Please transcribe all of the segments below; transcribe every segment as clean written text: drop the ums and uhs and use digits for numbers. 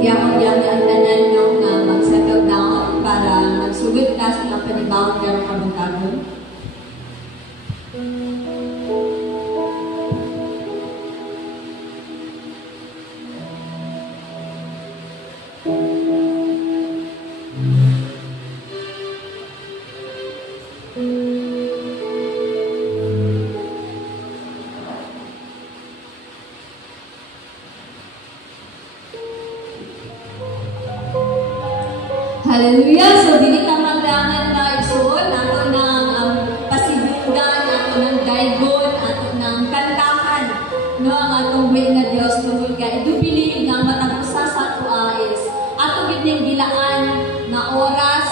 Iyang ang tanan nyo nga mag-settle down para magsugod ka sa mga panibawang karong kabungkagon. Hallelujah! So, dili ka magdangan na igsoon, ato ng pasibugan, ato ng daygon, ato ng kantahan, no, ang atong way na Diyos, tungkol ka. I do believe na matagusa sa ato is, ato gitning gilaan na oras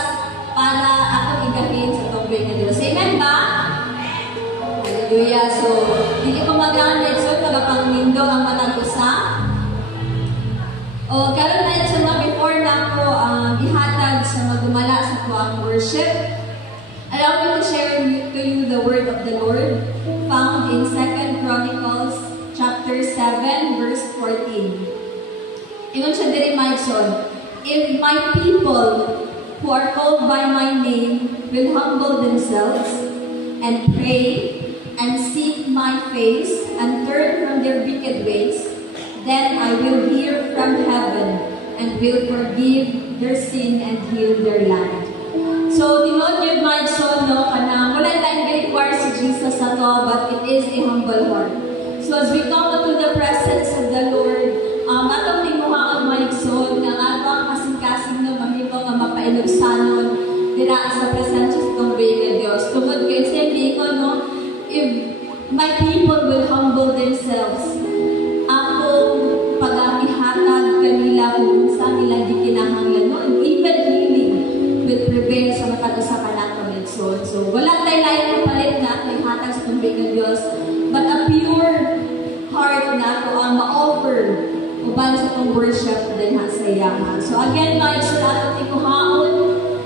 para ato igahin sa atong way na Diyos. Amen ba? Hallelujah! So, dili ka magdangan na igsoon, tagapangnindo ang matagusa. O, karon na ito nga, before na ako ihatag sa magumala sa tuwang worship, allow me to share to you the word of the Lord found in 2 Chronicles chapter 7 verse 14. Ingon siya diri maigsoon, if my people who are called by my name will humble themselves and pray and seek my face and turn from their wicked ways, then I will hear from heaven and will forgive their sin and heal their land. So, tinod yun mga igsoon, no, kanang wala tayong require si Jesus sa to, but it is a humble heart. So, as we come to the presence of the Lord, atong timuhaan mga igsoon, nga ato ang kasing-kasing na mahimo nga mapainugsanon dira sa presensya sa itong way na Diyos. Tungod kayo sa hindi ko, no, if my people will humble themselves, akong pag-ihatag kanila kung saan nila di kinahanglan, no? And even healing will prevail sa matagusa ka natin nagsoon. So, wala tayo lain na palit na ating hatag sa tumbig ng Diyos, but a pure heart na ito ang ma-offer uban sa itong worship din sa iyahan. So, again, mga isulatan ikuhaon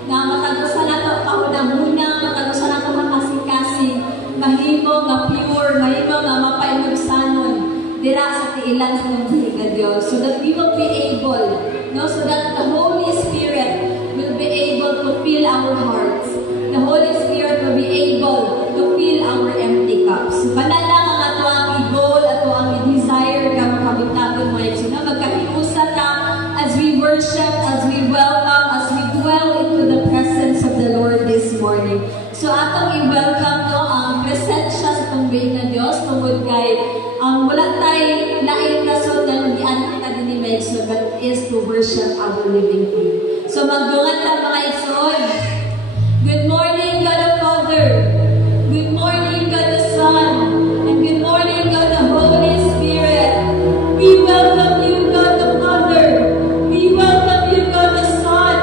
na matagusa na ito kahuna-huna, matagusa na ito makasing-kasing, mahimo nga pure, mahimo nga mapainugsanon dira sa tiilan sa tumbig ng Diyos, so that we will be able, no, so that the Holy Spirit will be able to fill our hearts. The Holy Spirit will be able to fill our empty cups. Banal lang ang ato ang i-goal, ato ang i-desire ka makabitagon mo yun. So na magkakiusa ta as we worship, as we welcome, as we dwell into the presence of the Lord this morning. So atong i-welcome, no, ang presensya sa tumbig ng Diyos, tungod kay wala tayo laing rason na hindi-anak ka din ni Megso, but is to worship our living King. So magdungan ta mga isoon. Good morning, God the Father. Good morning, God the Son. And good morning, God the Holy Spirit. We welcome you, God the Father. We welcome you, God the Son.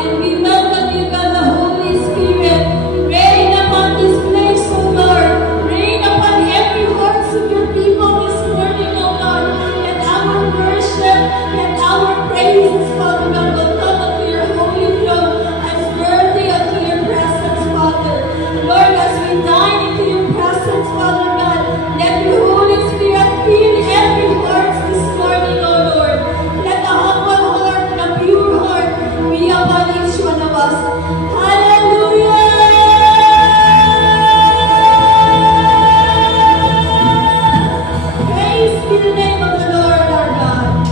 And we welcome you, God the Holy Spirit. Reign upon this place, O Lord. Reign upon every heart of your people this morning, O God. And our worship and our praises, Father God, will come unto your holy throne as worthy unto your presence, Father. Lord, as we dine into your presence, Father God, let your Holy Spirit fill every heart this morning, O Lord. Let a humble heart and a pure heart be upon each one of us. Hallelujah! Praise be the name of the Lord our God.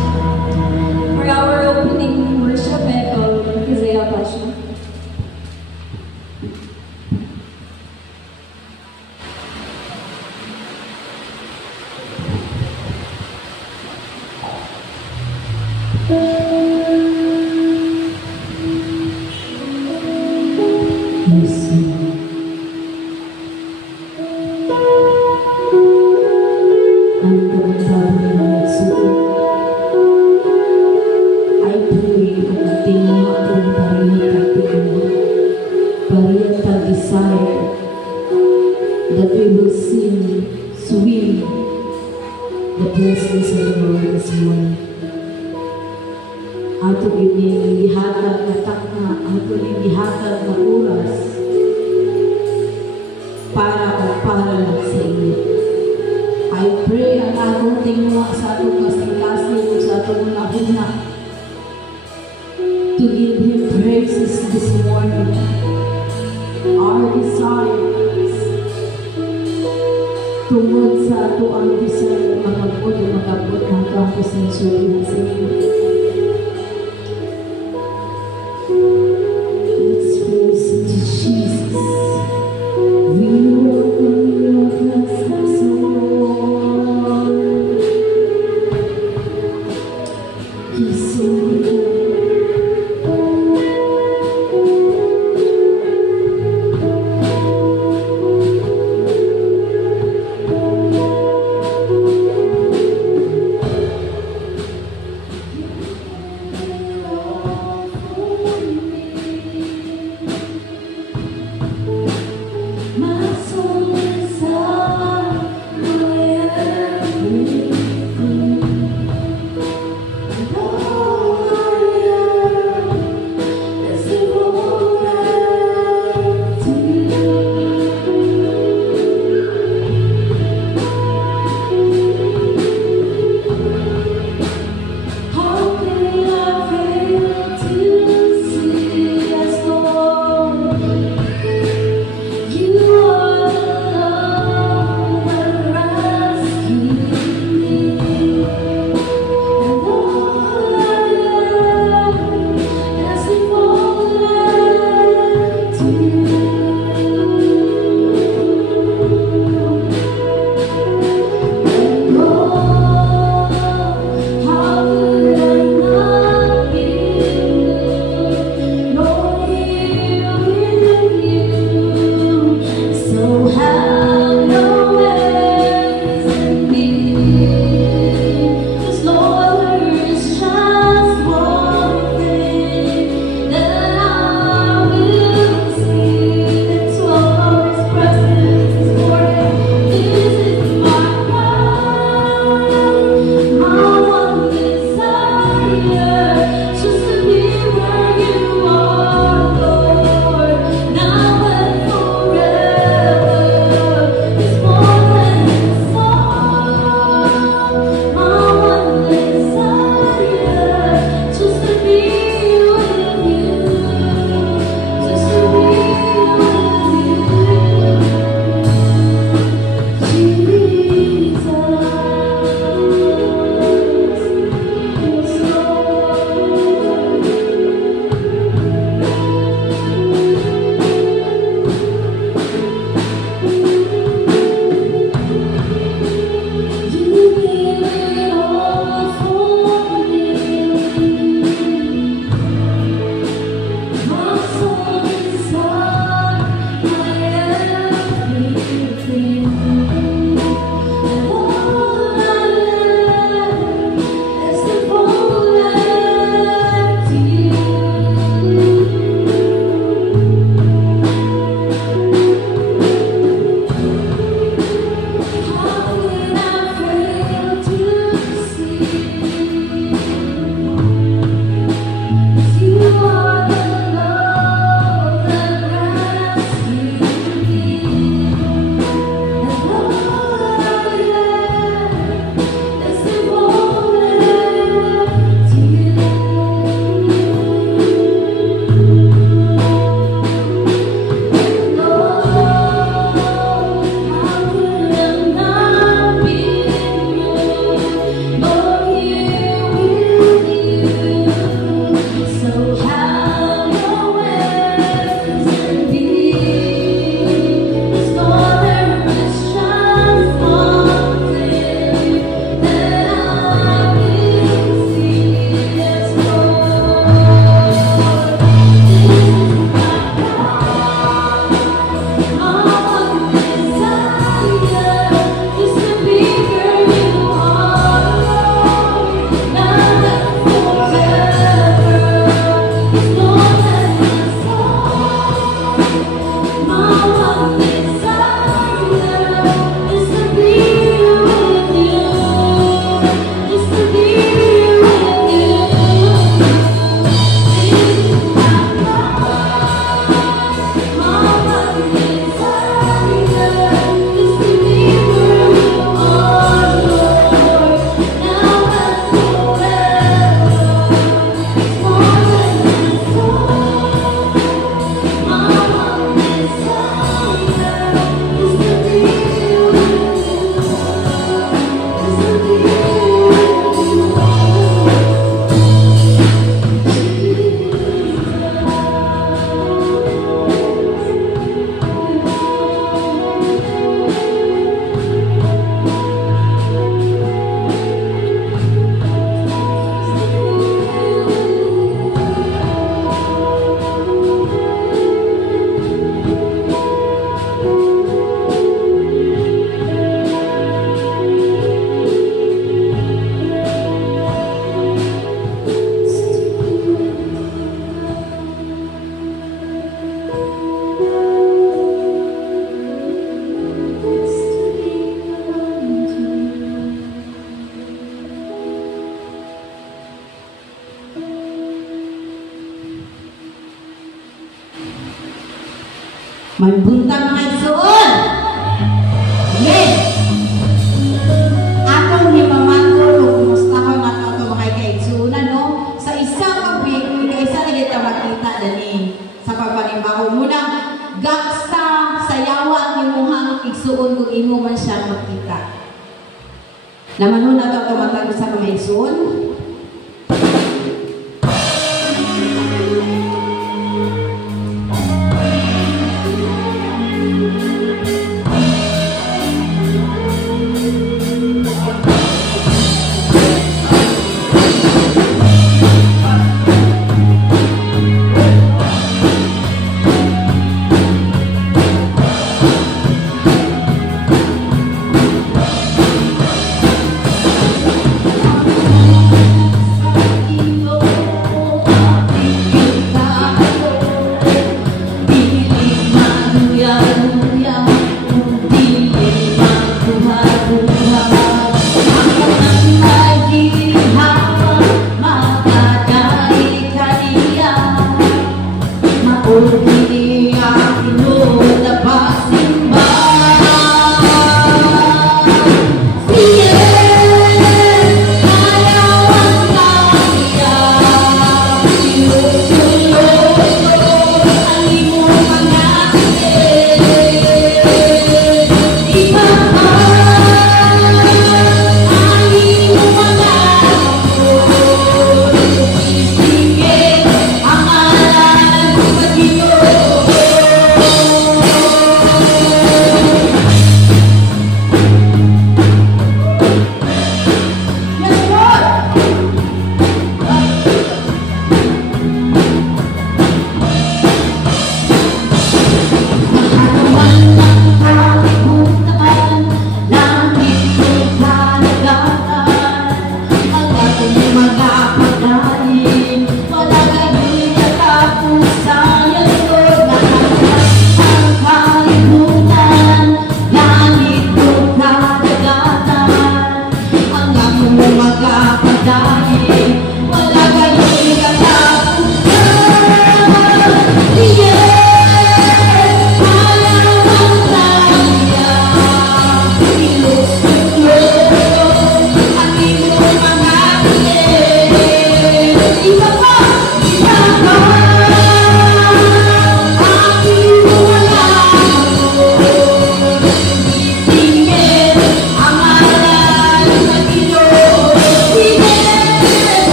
For our opening worship, I call Isaiah Pasha. That we will sing, swim the presence of the Lord this morning. Ato ini ihatag na takna, ato ini ihatag na oras para lang sa inyo. I pray ang atong tingwa sa atong kasing-kasing sa atong nahuna desires. Tungod sa ato ang desire magabot o magabot na ito ang sensualidad sa iyo. Let's praise to Jesus. We welcome your presence, Lord. He's so good. May buntag mga igsuon. Yes! Atong himamando kung kumusta ko na ito mga kaigsuunan, no? Sa isang week, ika-isa na kita makita dani sa pagpanimbaho. Muna, gaksa, sayawa ang imuhang igsuon kung imo man siya makita. Naman nun na ito matag sa mga igsuon.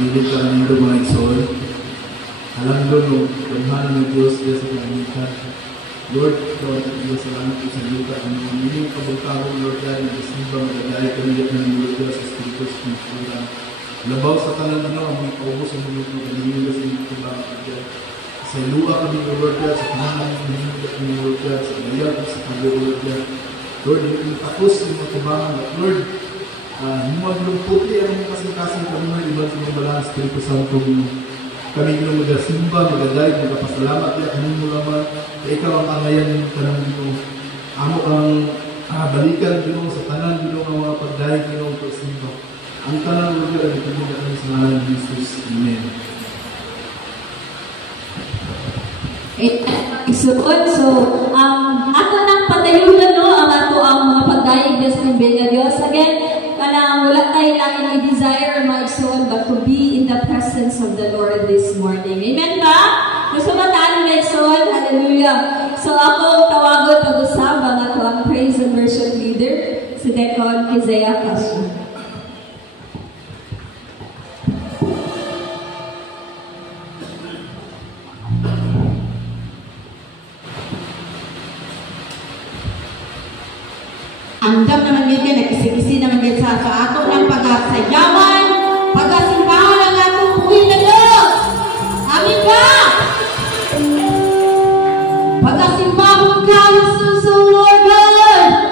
Pagpilit ka nito mga isol. Alam doon no, paghanan ng Diyos kaya sa kanitan. Lord, ikaw at Diyos sa langit sa lupa. Ang mga miling kabagkakong Lord God, nagsimba magagay kanilit ng Lord God sa Espiritu sa Pintura. Labaw sa tanan ano, ang mga kaubos ang mga kanilin sa Espiritu Lord. Sa lupa kami Lord God, sa tanan ng mga Lord God, sa iyag sa kanilang Lord God. Lord, yung tapos yung mga tubangan at Lord, maglumputli ang mga kasing-kasing kami mga iba sa mga balang Espiritu Santo kami nung magasimba, magaday, magapasalamat ya kami mo naman ikaw ang angayan ng tanang dito amo kang balikan dito sa tanan dito ng mga pagday dito sa simba ang tanang lugar ay ipagod kami sa ngalan ni Jesus. Amen. Isuon, so, ato nang patayunan, no, ang ato ang mga pagdayag ng Benya Dios. Again, kanang wala tayo laging i-desire maigsuon but to be in the presence of the Lord this morning. Amen ba? Gusto ba tayo maigsuon? Hallelujah. So, ako tawagon pag-usab ang ato ang praise and worship leader, si Deacon Isaiah Castro. Andam naman yun, nagkisi-kisi naman yun sa ato ng pag-sayawan, pag-simbahan ng atong buhay na Diyos. Amin ba? Pag-simbahan ka, Jesus, O Lord God.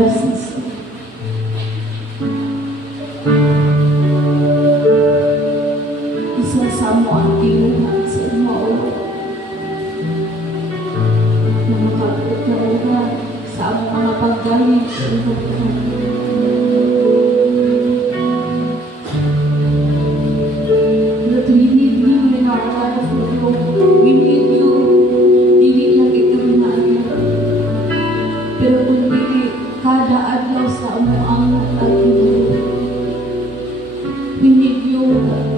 presence. Isasama ang tingnan sa imo, O Lord. Na makabot talaga sa among mga paggaling sa imo, Lord, we need you in our life, Lord. We need you. Dili lang ikaw na pero kung dili kada adlaw sa among among pag-ibig. We need you, God.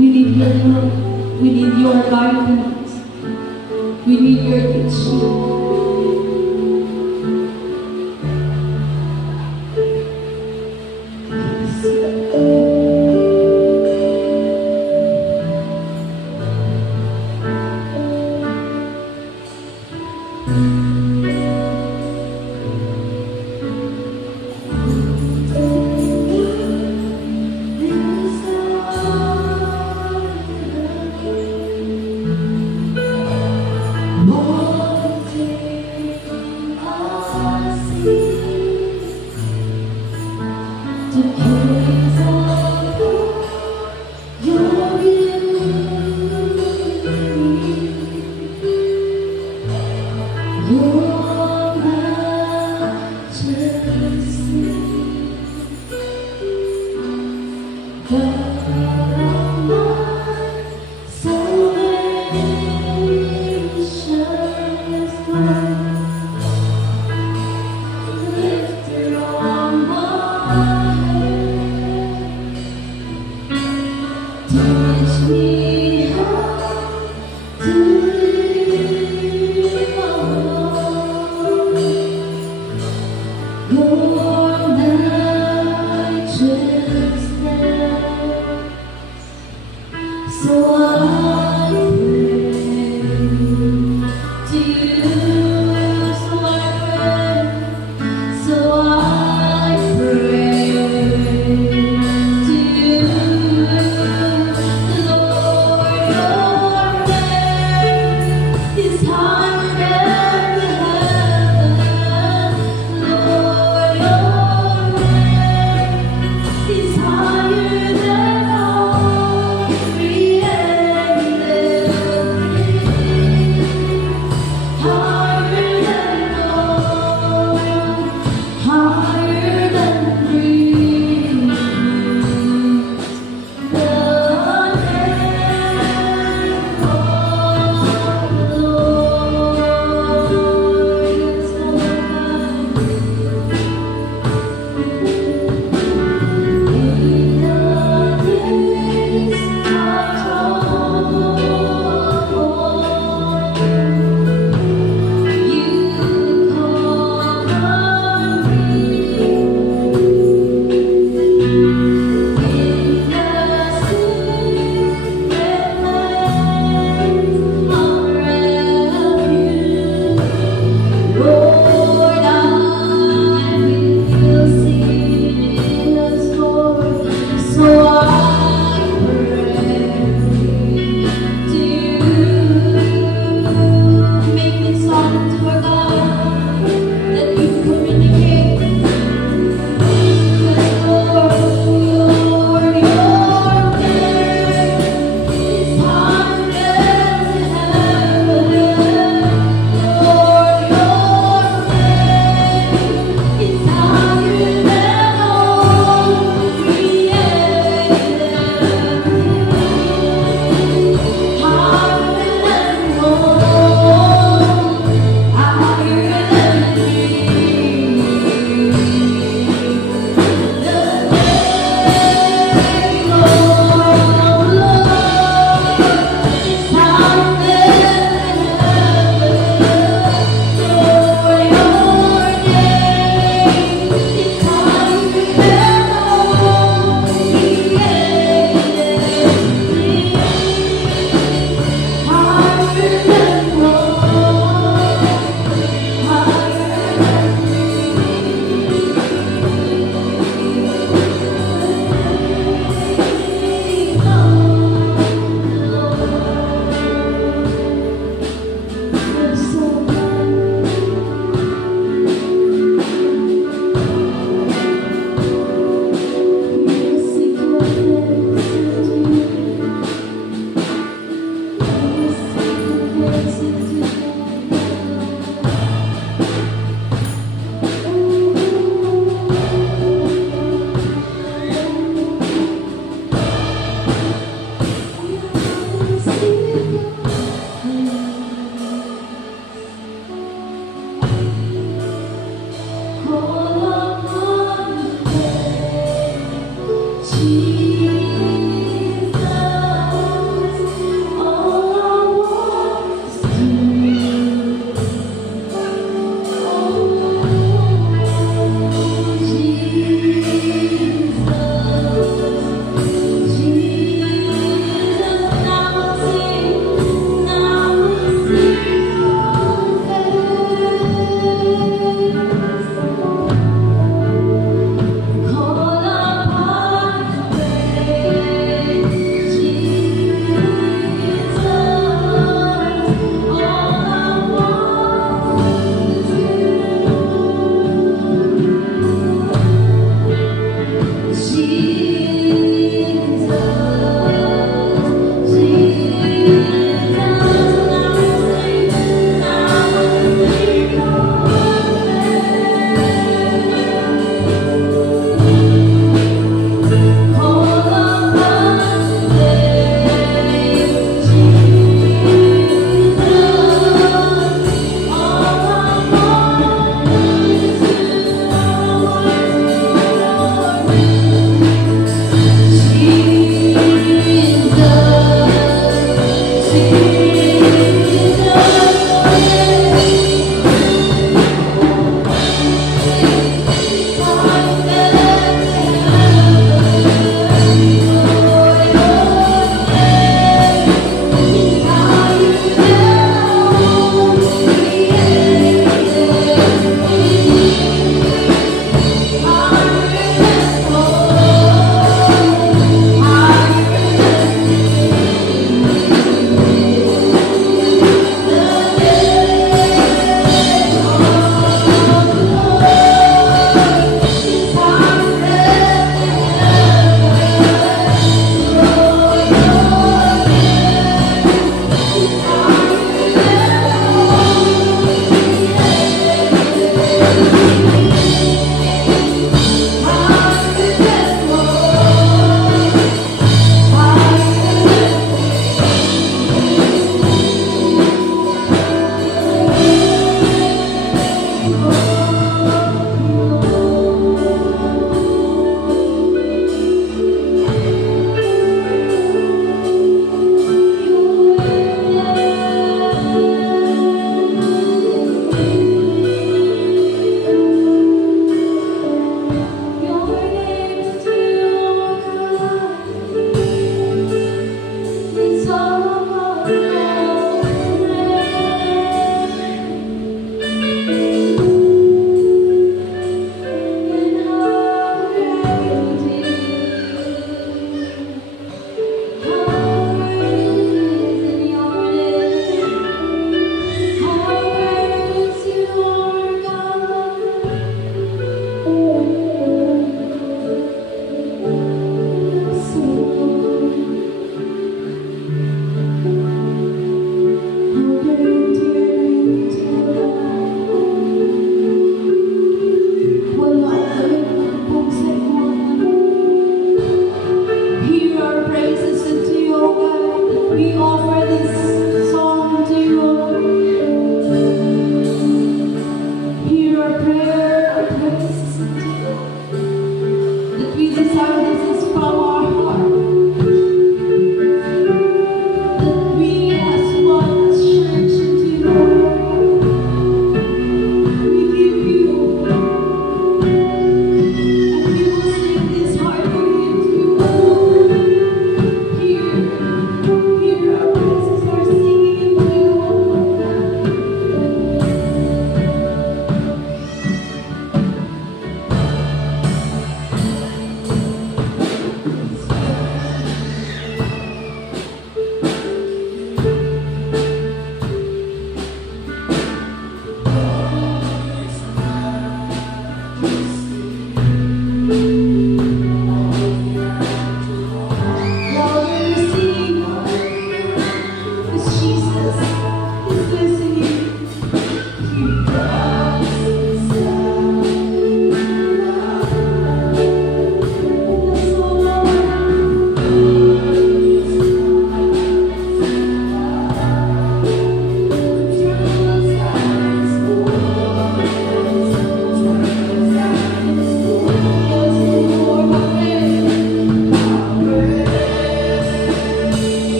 We need your love. We need your guidance. We need your teaching.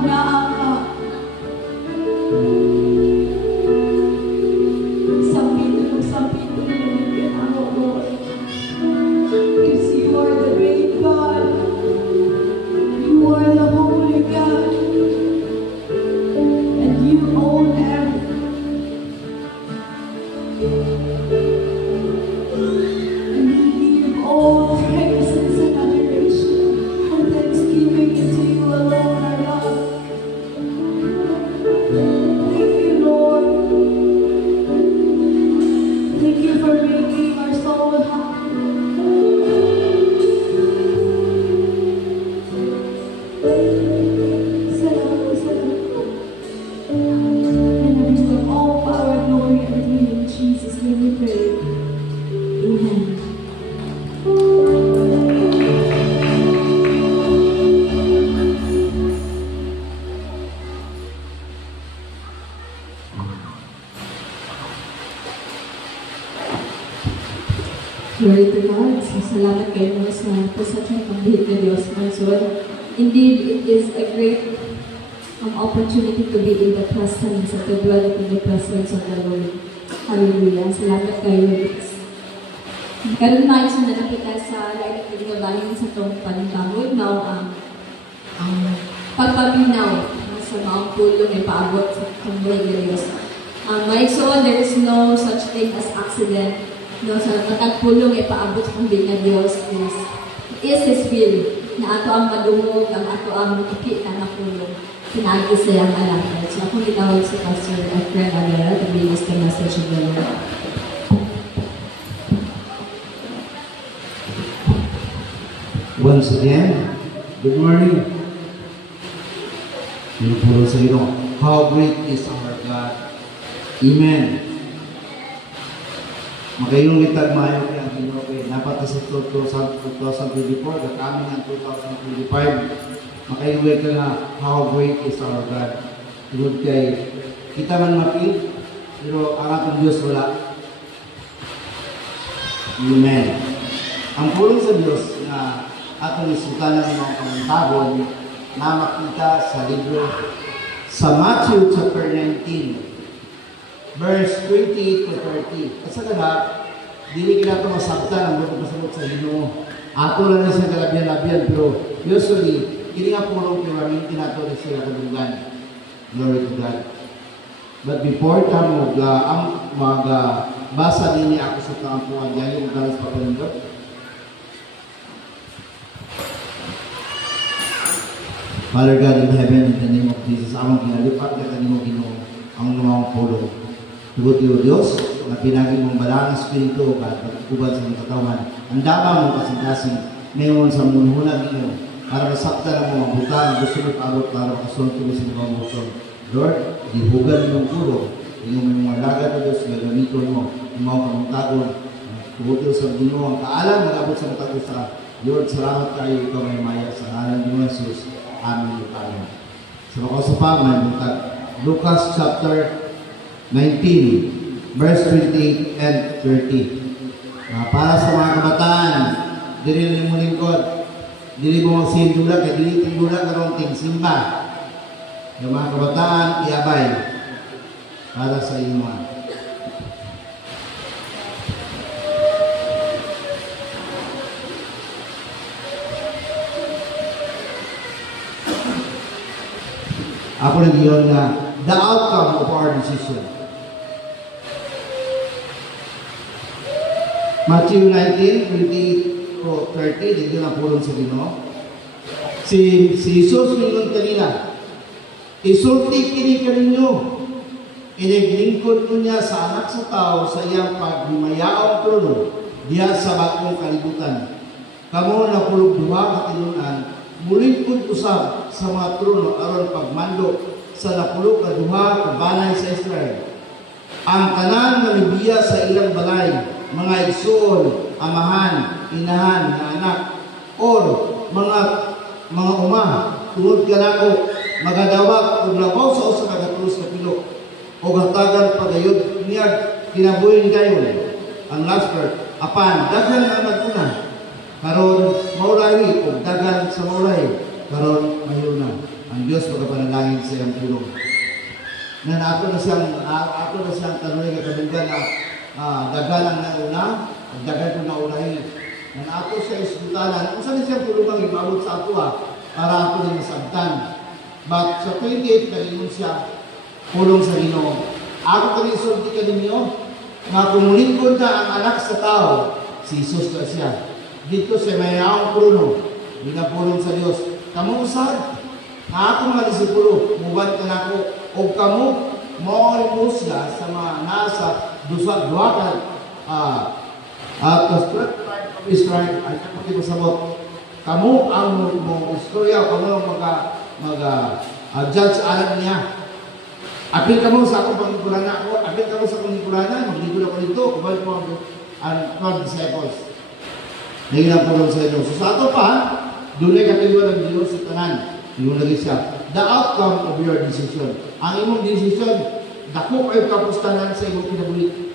ikaw naa ka. Sampito naman ginagawa, Lord. Because you are the great God. You are the holy God. And you own everything. And we give all praises and adoration and thanksgiving to you alone, our God. Thank you, Lord. Thank you for making our soul happy. Salamat, salamat. And I give all power and glory unto you in Jesus' name we pray. Amen. Glory to God. So, salamat kayo mga sa ating pambihit na Diyos, Mansur. Indeed, it is a great opportunity to be in the presence, to dwell in the presence of the Lord. Hallelujah. Salamat kayo. Karoon tayo sa nalapita sa lahat ng gabaling sa itong panibawod. Now, ang pagpabinaw sa maong pulong ay paabot sa itong buhay ng Diyos. Maigsoon, there is no such thing as accident. No, sa matagpulong ay paabot sa pambili ng Diyos is His will na ato ang madungog, ang ato ang makikita na pulong. Pinagi siya ang alakad. So akong itawag si Pastor Efren Alera to release the message of the Lord. Once again, good morning. Pinupuro sa iyo, how great is our God. Amen. Magayong litag mayo kaya ang Ginoo kay napata sa 2024 na kami ng 2025. Makayuwi ka nga how great is our God. Tugod kay kita man maki pero ang atong Diyos wala. Amen. Ang pulong sa Diyos na atong isutanan ng mga kamantagon na makita sa libro sa Matthew chapter 19 verse 28 to 30. At sa kada, dili kita ito masabtan ang buto pasagot sa Ginoo. Ato lang na siya galabyan-labyan, pero usually, hindi nga pulong piraminti na ito na sila kadunggan. Glory to God. But before time basa din niya ako sa kaampuan niya, yung dalas papalindot. Father God in heaven, in the name of Jesus, amang ginalipat ka kanimo Ginoo ang lumawang pulong. Tugot iyo Diyos, na pinagi mong balang espiritu at pagkukuban sa mga katawan. Ang dama mong kasing-kasing ngayon sa mununag iyo para masakta na mga butang gusto mo paabot para makasunod kami sa mga butang. Lord, dihugan mong puro, iyong mga lagad o Diyos, gagamiton mo, yung mga kamuntagon, tugot iyo sa Ginoo, ang kaalam, mag-abot sa mga sa Lord, salamat kayo, ikaw may maya sa ngalan ni Jesus. Amen. Amen. Sa mga kasapa, may butag. Lucas chapter 19, verse 28 and 30. Para sa mga kabataan, dili mo lingkod, dili mo magsindula, kaya dili tindula karong ting simba. Yung mga kabataan, iabay para sa inyo. Ako rin yun na the outcome of our decision. Matthew 19, 28 to 30, dito na pulong sa Ginoo. Si Jesus mingon kanila, isulti kini kaninyo, inaglingkod ko niya sa anak sa tao sa iyang pagmayaong trono, diya sa bagong kalibutan. Kamo na pulog duha katinunan, mulingkod usab sa mga trono aron pagmando sa napulog na duha ka balay sa Israel. Ang tanan nga libiya sa ilang balay, mga igsoon, amahan, inahan, na anak, or mga uma, tungod kanako, magadawat ug labaw sa usa ka gatulos ka pilo, o hatagan pagayod niyag kinabuhin kayo. Ang last part, apan daghan ang naguna, karon maulahi o dagan sa maulahi, karon mayuna. ang Diyos magapanalangin sa iyang pulong. Na ako na siyang tanong ng kabungan na dagalang na una, at dagal ko na unahin. Na ako sa ispitalan, kung saan siyang pulungang imabot sa ako para ako na masabtan. But sa 28, kalingon siya, pulong sa Ginoo. Ako kami isulti ka ninyo, nga kumulingkod na ang anak sa tao, si Jesus ka siya. Dito sa mayroong pruno, ginapulong sa Diyos. Kamu usad, nga ako mga disipulo, muban ka na ako, o kamu, mao'y musya sa mga nasa duwakan, at the Israel, ay kapatibasabot. Kamu ang istorya, kamu ang mag-judge alam niya. Apil ka mo sa akong pangikuranan ako, apil ka mo sa pangikuranan, maglingkod ako dito, kubalik mo ang 12 disciples. Nagilang pulong sa inyo. So sa ato pa, doon ay katilwa ng Diyos sa tanan. Yung lagi siya. The outcome of your decision. Ang imong decision, dako kayo kapustanan sa imong kinabulit.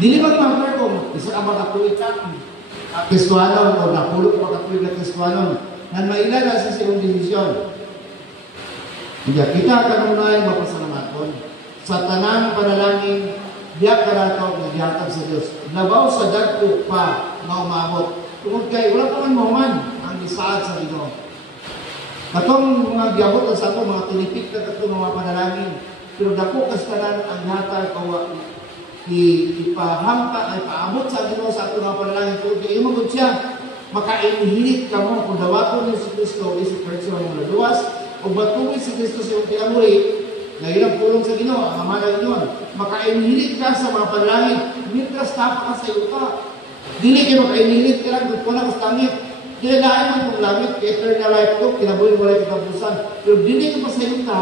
Dili ba mga kung isa ka makatuwid ka, Kristuanon o napulot makatuwid na Kristuanon, na mailala sa imong decision. Kaya kita kanunayan mapasalamat sa tanang panalangin, diya ka nato nagyatag sa Diyos. Labaw sa dagko pa na umabot. Tungkol kay, wala pa man mahuman ang isaad sa Ginoo. Katong mga giabot sa ato, mga tulipik na katong mga panalangin, pero dako kastanan ang hatag kawa ipahampa, ay paabot sa Ginoo sa ato mga panalangin. Tungkol kay, imagod siya, makainihilit ka mo kung dawaton ni si Kristo, si Kristo ang mga luwas, o batungin si Kristo sa iyong kinamuri, na ilang pulong sa Ginoo, ang amalan yun, makainihilit ka sa mga panalangin, mitras tapa ka sa iyo ka. Dili kayo makainihilit ka lang, doon ko na sa tangit. Dinadaan mo itong langit, eternal life to, kinabuhin mo lang katapusan. Pero dili ka pa sa iyo ka,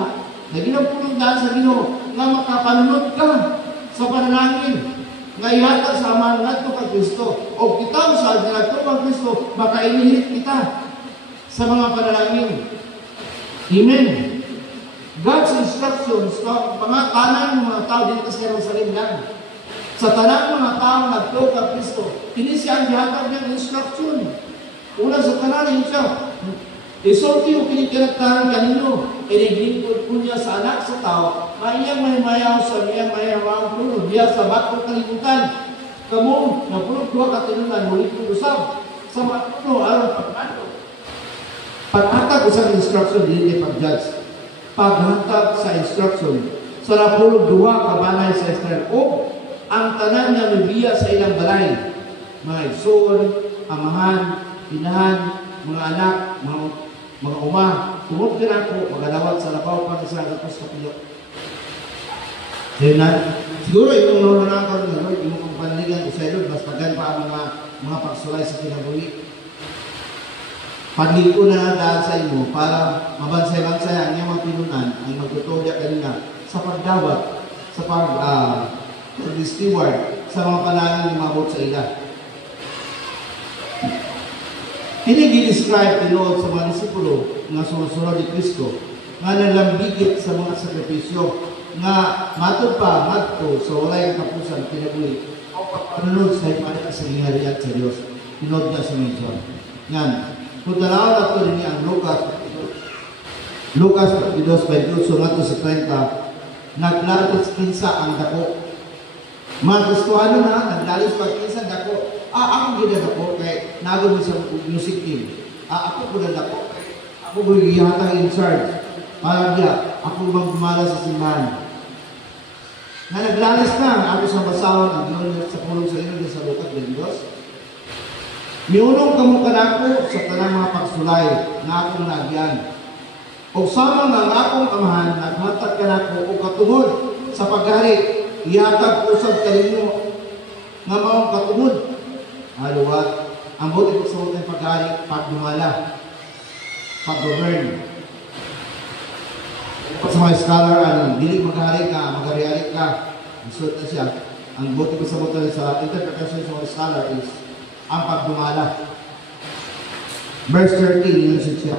na ilang pulong daan sa Ginoo, nga makapanunod ka sa panalangin, nga ihata sa amalan nato kay Kristo. O kita sa nato kay Kristo, makainihilit kita sa mga panalangin. Amen. God's instructions sa mga tanang mga tao dito sa Jerusalem lang. Sa tanang mga tao nagtuo kay Kristo, hindi siya ang gihatag ng instruction. Una sa tanang siya, isulti o kinikiraktaran kanino, iniglingkod po niya sa anak sa tao, iyang may mayaw sa iyang mayawang puno, diya sa bakong kalibutan. Kamu, napulog duwa katinunan, mulit po usap, sa mga puno, aron pagkano. Paghatag sa instruction, hindi pag-judge. Paghatag sa instruction, sa napulog duwa kabanay sa Israel, o ang tanan niya lubiya sa ilang balay, mga igsoon, amahan, inahan, mga anak, mga uma, tumot din ako, magalawat sa labaw pa sa tapos kapilyo. Siguro itong nununakon nga, yung panaligan ko sa ilo, mas pagan pa ang mga pagsulay sa kinabuhi. Pagliko na dahil sa inyo para mabansay-bansay ang iyong mga pinunan ang magtutulya kanina sa pagdawat, sa pag-steward sa mga panalangin na mabot sa ila. Hindi gi-describe tinuod sa mga disipulo nga sumusunod ni Kristo nga nalambigit sa mga sakripisyo nga matod pa madto sa walay kapusan kinabuhi o pagpanunod sa ipalit sa gingharian sa Diyos. Tinuod niya sa medyo. Yan. Kung tanaw na ito rin ang Lucas 22:28 sungato sa 30, naglalis kinsa ang dako. Mga Kristohano na, naglalis pag kinsa dako. Ako gina dako, kay nagawin sa music team. Ako po na dako, ako po gihatang in charge. Parang niya, ako bang gumala sa simbahan. Na naglalis na, ako sa basawan, ang ginoon sa pulong sa inyo sa Lucas 22. Miunong kamo kanako sa tanang mga pagsulay na akong nagyan. O sama ng akong amahan, naghatag kanako o katungod sa paghari, ihatag usab kanimo nga maong katungod. Haluwat, ang buti ko sa utang paghari, pagdumala, pag-govern. Sa mga scholar, dili maghari ka, maghari-hari ka, isuot na siya. Ang buti ko sa utang sa interpretation sa mga scholar is ang pagdumala. Verse 13, yun siya.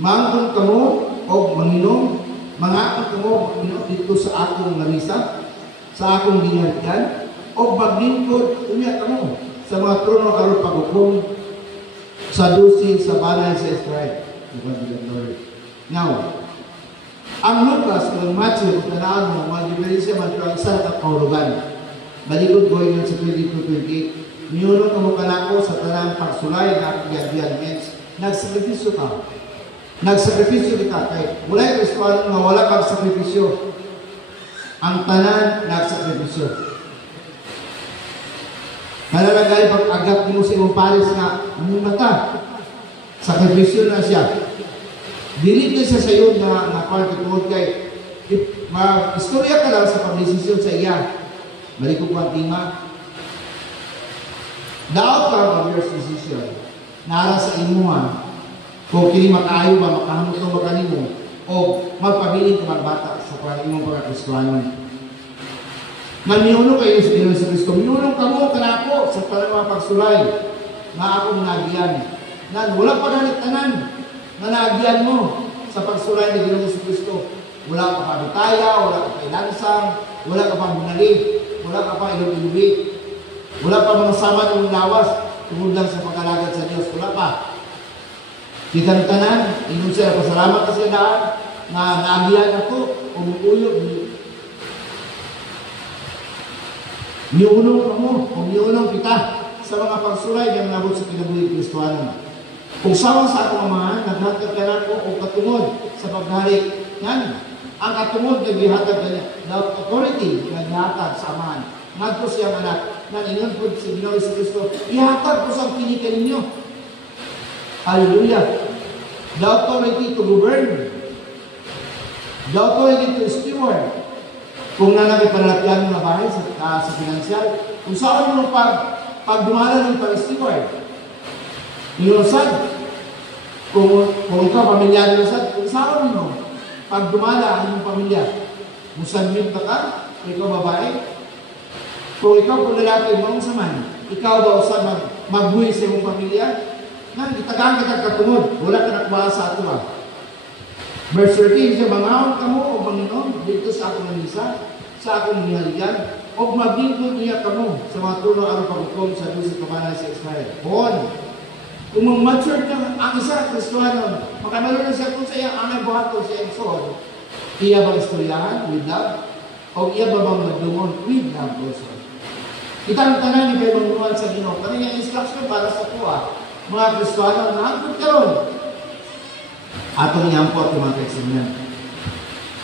Mangkon kamo o manginom, mangakon kamo manginom dito sa akong lamisa, sa akong ginharian, o maglingkod unya kamo sa mga trono karon paghukom. Sadusi sa banay sa Israel. Lord. Now, ang Lucas, ang Matthew, kung tanaan mo, mga diferensya man ito ang isa at kahulugan. Balikod ko yun sa 22-28. Niyunong mo kanako sa tanang pagsulay na pagyabiyan means nagsakripisyo ka. Nagsakripisyo kita. Kaya mula yung Kristoano nga wala kang sakripisyo. Ang tanan nagsakripisyo. Nalalagay pag-agap mo sa imong pares na among mata. Sakripisyo na siya. Dilit na siya sa iyo na part tungkol kay istorya ka lang sa pagdesisyon sa iya. Balik ko ang tima. The outcome of your decision nara sa imuha kung kini makaayo ba, makahamot ba kanimo o magpabiling ka magbata sa imong pagkakristohanon. Maniuno kayo sa Panginoon sa Kristo. Minunong ka mo kanako sa mga pagsulay na akong nagiyan. Na wala pa ganit-tanan na nagiyan mo sa pagsulay ni Panginoon sa Kristo. Wala ka pa bitaya, wala ka pa ilansang, wala ka pa bunali, wala ka pa ilog-ilubi, wala pa mga sama ng lawas tungkol lang sa pag-alagad sa Diyos. Wala pa. Kita ng tanan, inon siya, pasalamat kasi daan na nagiyan ako, umuuyo, niunong ka mo, o niunong kita sa mga pagsulay ng nabot sa kinabuhi Kristohanon. Kung sawang sa akong amahan, naghatag ka na ko o katungod sa paghari. Yan. Ang katungod na gihatag ka niya. The authority na gihatag sa amahan. Nagpo siyang anak. Naningon po si Ginoong si Kristo. Ihatag ko sa pinikan ninyo. Hallelujah. The authority to govern. The authority to steward. Kung nanagay panalatian mo na bahay sa financial, kung saan mo pag dumala ng pag-steward, inusan, kung ka pamilya inusan, kung saan mo pag dumala ang iyong pamilya, musanmit ba ka? Ikaw babae? Kung ikaw kung lalaki mo saman, ikaw ba usan magbuhi sa iyong pamilya? Nang itagaan kita katungod, wala ka nakuha sa ato ba? Verse 13, siya, mangahon ka mo o Panginoon dito sa akong nanisa, sa akong nihaligan, o maglingkod niya ka mo sa mga tulong ang pagkukom sa Diyos at kabanay sa Israel. Bon, kung mag-mature ka ang isa, Kristohanon, makamalo na siya kung sa iya, ang buhato sa Exod, iya bang istoryahan with love? O iya ba bang nagdungon with love also? Kita ang tanan ni kayo mangunuan sa Ginoo. Kanya instruction para sa kuha, mga Kristohanon, naangkot ka ron. Ato niyang po at mga kaisinyan.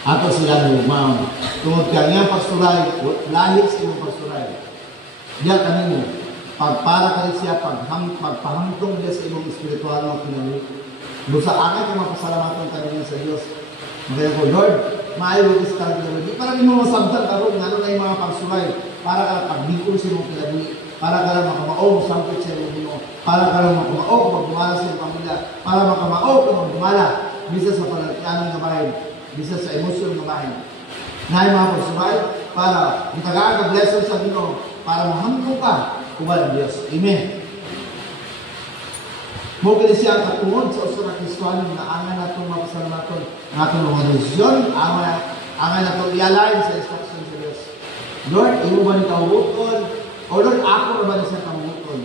Ato sila lumaw. Tungod ka niyang pagsulay, lahit sa iyong pagsulay. Diyan kanino, pagpara ka rin siya, pagpahangtong niya sa iyong espiritual ng pinamit. Busa angay ka mapasalamatan kanina sa Diyos. Magkaya ko, Lord, maayo ko sa kanina. Di para rin mo masabtan ka rin, ano na yung mga pagsulay, para ka pagbikol sa iyong pinamit. Para ka lang makamaog, sampit sa iyong Ginoo. Para ka lang makamaog, magdumala sa iyong pamilya. Para makamaog, magdumala. Bisa sa panalatianan ng bahay. Bisa sa emosyon ng bahay. Na yung mga pagsulay, para itagaan ka blessing sa Ginoo, para mahangko ka, kubal ng Diyos. Amen. Mugli siya ang katungod sa uso ng Kristohanon na angan na itong mapasalamaton ng atong mga desisyon, angan na itong i-align sa instruction sa Diyos. Lord, imo ba ni kahubuton? O Lord, ako na ba na siya kahubuton?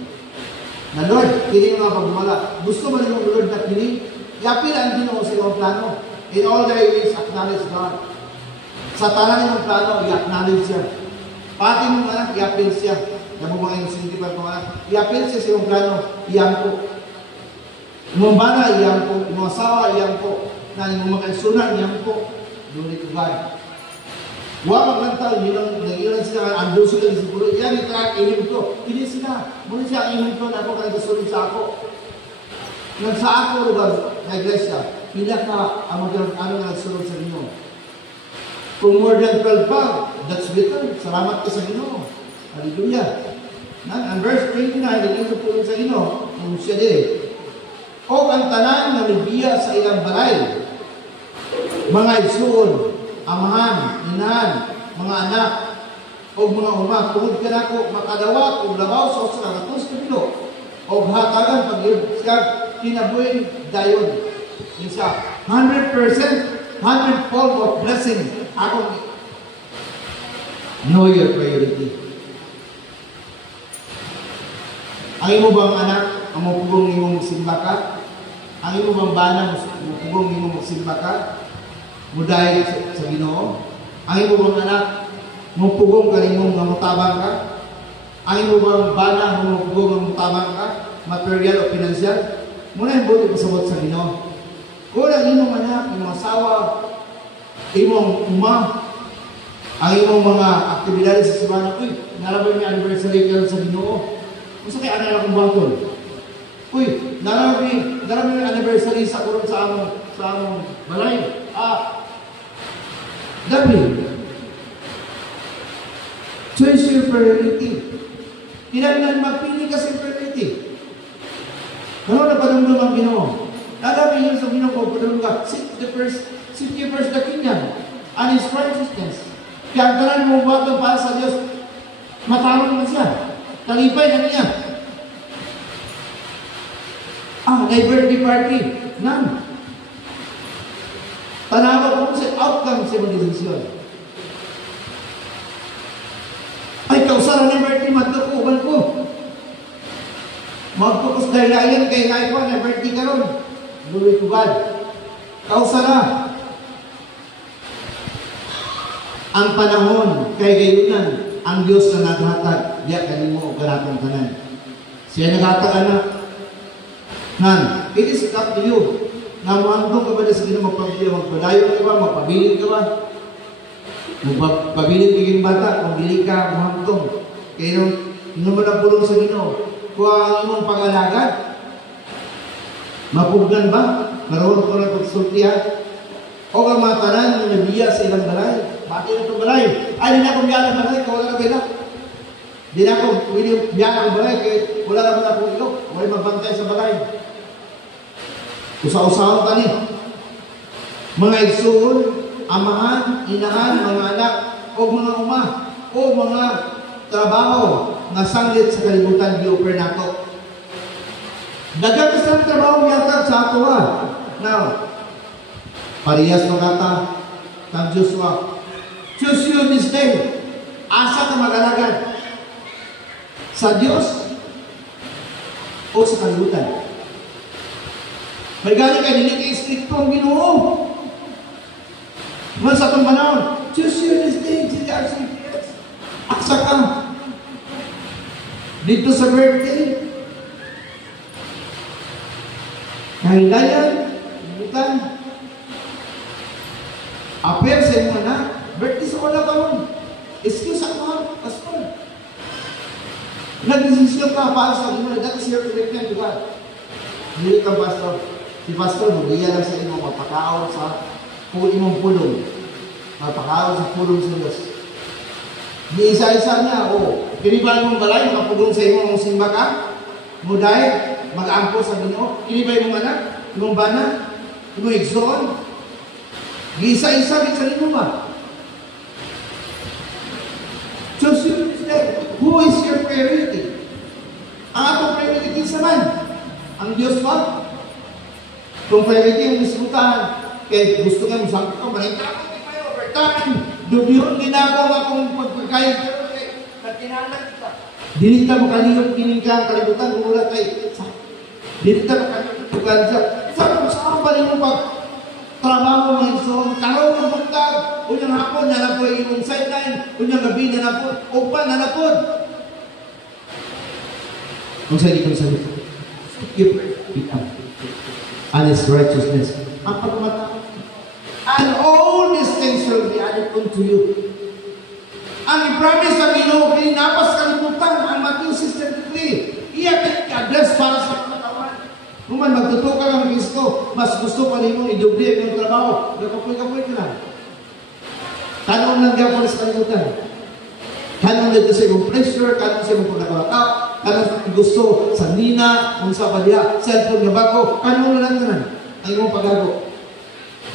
Na Lord, kini mga pagmala. Gusto ba niyo Lord na kini? Iapil ang Ginoo sa iyong plano. In all their ways, acknowledge God. Sa tanan ng plano, i-acknowledge siya. Pati mong anak, i-apil siya. Yan mo mga insintipan kong anak. I-apil siya sa iyong plano, iyan po. Imong bana, iyan po. Imong asawa, iyan po. Na imong mga isunan, iyan po. Glory to God. Huwag maglantal, nag-ilan sila, andun sila sa pulo. Yan, itra, ilim to. Hindi sila. Muna siya, ilim to na ako, kaya kasunod sa ako. Nang sa ako, lugar, na iglesia, pila ka ang ano na nagsunod sa inyo. Kung more than 12 pa, that's better. Salamat ka sa Ginoo. Hallelujah. Ang verse 29, naging po sa Ginoo, kung siya din. O ang tanan na libiya sa ilang balay, mga isuon, amahan, inahan, mga anak, o mga uma, tungod ka na ko, makadawat, o labaw sa usa, natus ka bilo, o hatagan, pag-iyon, siya, kinabuhin, dayon. Isa, 100%, 100-fold of blessing. Ako, know your priority. Ang imo bang anak, ang mapugong nimo magsimba ka? Ang imo bang bana mapugong nimo magsimba ka? Muday sa Ginoo? Ang imo bang anak mapugong ka nimo nga mutabang ka? Ang imo bang bana mapugong nga mutabang ka? Material o financial? Muna yung buti pasabot sa Ginoo. Kung ang imong anak, imong asawa, imong uma, ang imong mga aktibidades sa simbahan, uy, nalaman niya anniversary karon sa Ginoo. Kung sa kaya na akong bangkol. Uy, nalaman niya anniversary sa kurong sa among balay. Gabi. Choose your priority. Kailangan magpili ka sa priority. Ano na padamdam ang Ginoo? Lalabi yun sa Ginoo, padamdam ka, seek ye first the kingdom and His righteousness. Kaya ang tanan mo batang para sa Diyos, matarong na siya. Talipay na niya. May birthday party. None. Tanawa kung sa outcome sa mga desisyon. Ay, kausaran ng birthday, magkakuban ko. Magpapos dahil kay Naikwa na birthday ka ron. Glory to God. Kausara. Ang panahon kay gayunan, ang Diyos na naghatag, diya kanimo ganatong tanan. Siya naghatag anak. It is up to you. Na muhandong ka ba na sa Ginoo magpadayon ka ba, magpabilin ka ba? Magpabilin kaging bata, kung dili ka muhandong. Kaya nung naman ang pulong sa Ginoo, kung ang imong pangalagad, mapugnan ba? Maroon ko na pagsultihan? O ang mga tanan na nabiya sa ilang balay? Bakit na itong balay? Ay, di na akong biyan ang balay, kaya wala na biyak. Di na akong biyan ang balay, kaya wala naman akong ilok. Wala magbantay sa balay. Usa-usahon ka ni. Mga igsoon, amahan, inahan, mga anak, o mga uma, o mga trabaho na sanglit sa kalibutan gi-offer nato. Dagang isang trabaho yata sa ato ha. Now, parehas magata ng Joshua. Choose you this day. Asa ka mag-alagad? Sa Diyos o sa kalibutan? May galing kayo, hindi kayo stricto ang Ginoo. Man sa itong panahon, choose you this day. Aksa ka. Dito sa birthday, kahilayan, bukan, apel sa inyo na, birthday sa wala taon, excuse ako ha, pastor. Nag-desisyon ka para sa inyo, that is your commitment to God. Hindi ka pastor. Si pastor, magbiya lang sa inyo, mapakaon sa imong pulong. Mapakaon sa pulong sa Diyos. Di isa-isa niya, kinibay mong balay, mapugong sa imong simba ka, muday, mag-ampo sa Ginoo, kinibay mong anak, imong bana, imong igsoon, di isa-isa din sa Ginoo ba? Choose you today. Who is your priority? Ang atong priority sa man? Ang Diyos ba? Kung priority yung diskutahan, kaya gusto nga masakit ko, malita ko, di kayo, overtime, dubiyon, ginagawa akong pagpagkain, pero natinalan kita. Dilita mo kanilog, kining ka, kalibutan, wala kay, dilita mo kanilog, tugan siya. Sabi mo, saan pa rin mo pag trabaho mo yung karoon ng bantag, unyang hapon, nalapod yung sideline, unyang gabi, nalapod, upan, nalapod. Kung sa'yo, kung sa'yo, give it up. And His righteousness. Ang pagmata. And all these things will be added unto you. Ang i-promise sa Ginoo, pinapas kalimutan ang Matthew 6:33. Iya ka-address para sa katawan. Kung man magtuto ka ng Kristo, mas gusto pa rin mo i-doble yung trabaho. Kapoy-kapoy ka lang. Tanong lang gawin sa kalimutan. Kanong nito sa imong pressure, kanong sa imong pagkakalakaw, kanong gusto sa nina, kung sa padya, cellphone na bako, kanong nalantanan ang imong pagago.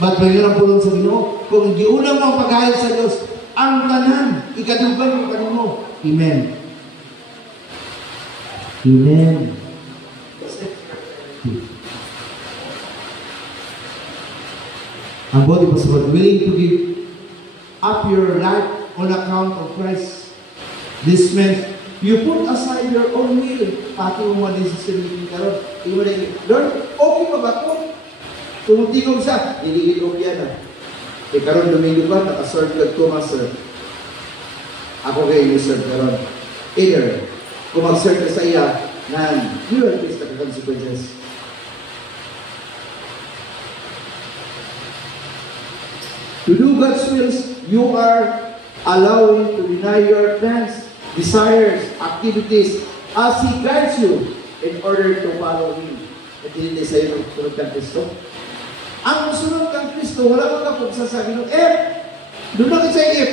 Ba't may yun ang pulong sa Ginoo? Kung giunang mo ang paghahay sa Diyos, ang tanan, ikadugan mo kanimo. Amen. Amen. Ang body was willing to give up your life on account of Christ. This meant You put aside your own will. Pati mo mga decision making karon. Tingnan mo na yun. Lord, okay pa ba ko? Tumutingog siya. Iligid ko yan ah. E karon Domingo pa, nakaserve ka ko master. Ako kayo yung serve karon. Either, kung mag-serve ka sa iya, you will face the consequences. To do God's will, you are allowing to deny your plans, desires, activities as He guides you in order to follow Him. At hindi sa'yo sunod kang Kristo. Ang sunod kang Kristo, wala mo ka pagsasabi ng F. Doon na ka sa F.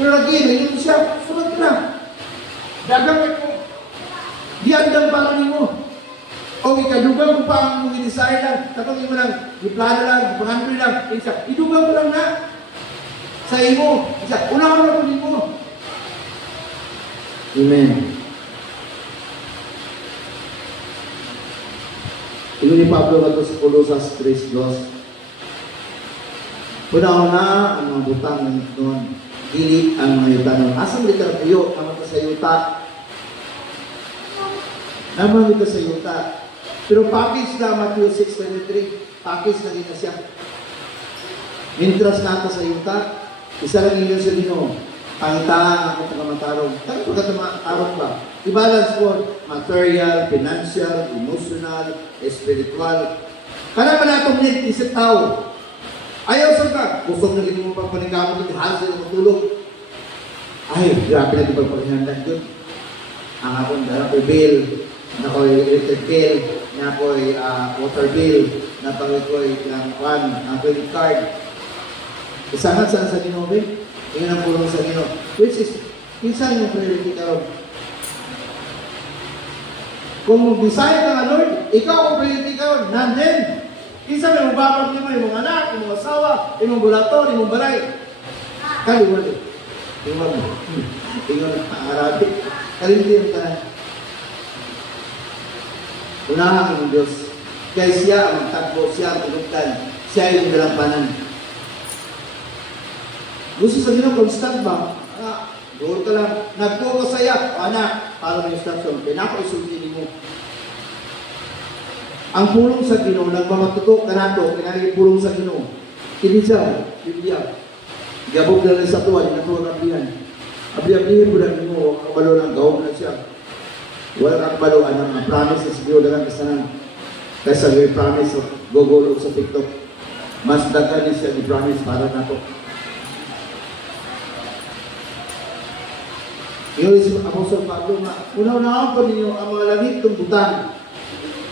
Pero lagi, ngayon siya, sunod ka na. Dagamit mo. Diandang pala mo. O ikadugang mo pa ang mong i-desire lang, katong mo lang, i-plano lang, i-pangandoy lang, idugang mo lang na. Sa imo, unahan mo lang mo. Amen. Ino ni Pablo nga sa Colosas 3:2. Una-una, ang mga butang ng doon, dili ang mga yuta. Asang literal kayo, naman ka sa yuta. Naman ka sa yuta. Pero package na Matthew 6:23, package na din na siya. Interest na sa yuta, isa lang yun sa Ginoo. Pangitaan ako pagkamatarong. Kaya pagkamatarong ba? I-balance po, material, financial, emotional, spiritual. Kaya ba natong isip tao? Ayaw sa ka. Gusto na gini mo pagpanigamot ito, halos na matulog. Ay, grabe na ito pagpanigamot yun. Ang akong dala ko bill, na ko'y electric bill, na ko'y water bill, na ko'y credit card. Isangat saan sa Ginoo, yun ang pulong sa Ginoo. Which is, minsan yung priority ka ron. Kung mag-decide ka nga, Lord, ikaw ang priority ka ron. Nandun. Minsan may mababag niyo mo, yung mga anak, yung mga asawa, yung mga bulator, yung mga balay. Kaliwan eh. Iwan mo. Iwan ang Arabic. Kalimti yung tanan. Unahan ng Diyos. Kaya siya ang magtagbo, siya ang tinugtan, siya yung dalampanan. Gusto sa Ginoo, constant ba? Doon ka lang. Nagtuwa ka saya. Anak, para may instruction. Pinaka-isultinin mo. Ang pulong sa Ginoo, nagmamatuto ka na ito, kinagiging pulong sa Ginoo. Kinisa, Biblia. Gabog na lang sa tuwa, natuwa ng bihan. Abiyang-ihin mo lang mo, kabalo ng gawin na siya. Walang kabalo, ang promise sa Ginoo lang kasanan. Kaysa may promise, gogolog sa TikTok. Mas daghan siya ni promise para na ito. Yung Apostol Pablo nga, una-unahan po ninyo ang mga langit ng butang.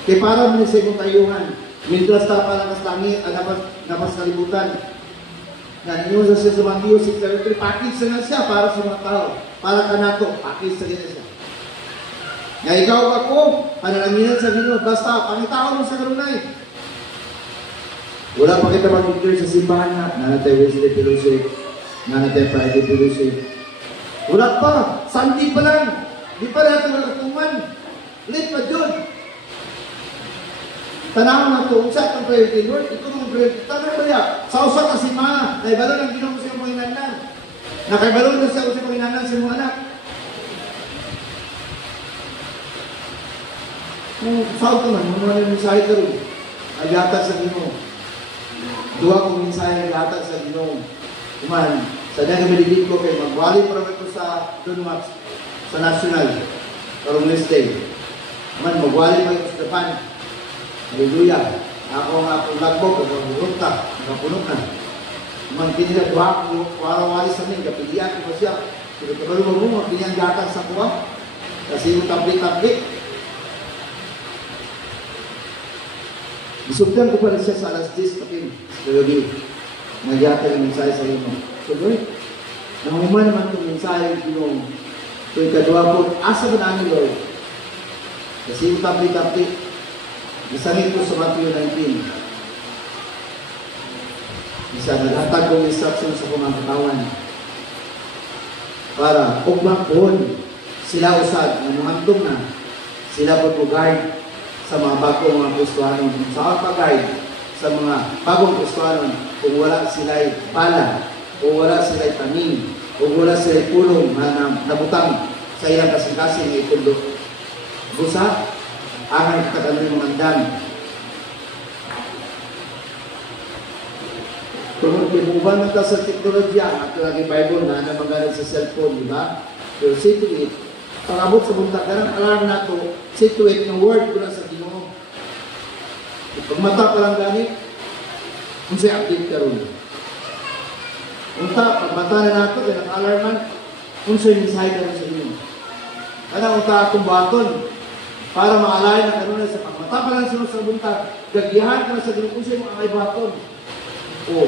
Kaya para mo sa imong kayuhan, mintras ta pa lang sa langit, napas kalibutan. Na ninyo sa Matthew 6:23, package na siya para sa mga tao. Para ka nato, package na siya. Nga ikaw ako, panalaminan sa Ginoo, basta pangitao mo sa karunay. Wala pa kita mag-declare sa simbahan na, nanatay Wednesday Fellowship, nanatay Friday Fellowship. Wala pa. Sunday pa lang. Di pa natin nagatuman. Late pa dyan. Tanaw na ito. Usap ang priority, Lord. Ito ng priority. Tanay ba yan? Sa usap na si Ma. Naibalo ng Ginoo ko sa mga inanan. Nakaibalo na siya ko sa mga inanan sa mga anak. Kung saan ka man, mga mensahe ka rin. Naglatag sa Ginoo. Dua kong mensahe naglatag sa Ginoo. Kuman, sa dahil nabiligit ko kayo, magwali para ko sa Dunmax, sa National, karong Wednesday. Man, magwali pa sa Japan. Hallelujah. Ako nga akong lagbog, nagpunta, nakapunok na. Man, kinilagwa ko, warawali sa amin, kapilihan ko siya. Pero kabalo mo, piniyanggatang sa kuwa. Kasi yung tablik-tablik. Isugdan ko pa rin siya sa alas 10, kapin, sa gabi. Nagyata yung mensahe sa inyo. So, Lord, naman naman itong mensahe yung ito'y kadwa po, asa ba namin, Lord? Kasi yung tabli-tabli, isangin ko sa Matthew 19. Isa, naghatag kong instruction sa mga katawan para ugmakon sila usad, na numantong na, sila po guide sa mga bagong mga Kristohanon. Sa pag-guide sa mga bagong Kristohanon, kung wala sila'y pala, kung wala sila'y tanim, kung wala sila'y pulong na nabutang sa ilang kasing-kasing ay itundo. Busa, akan katagal ng mandam. Kung ibuban na sa teknolohiya, at lagi Bible na magaling sa cellphone, di ba? Pero situate, pag-abot sa buntag, karang alarm na ito, situate ng word ko na sa Ginoo. Pag mata ka lang gani, kung sa'y update ka ron. Unta, pag mata na nato, kaya naka-alarman, kung sa'y mensahe ka rin sa inyo. Kaya unta akong baton, para maalay na kanuna sa pagmata pa lang sa buntag, gagihan ka na sa Ginoo, kung sa'y mga ay baton. O,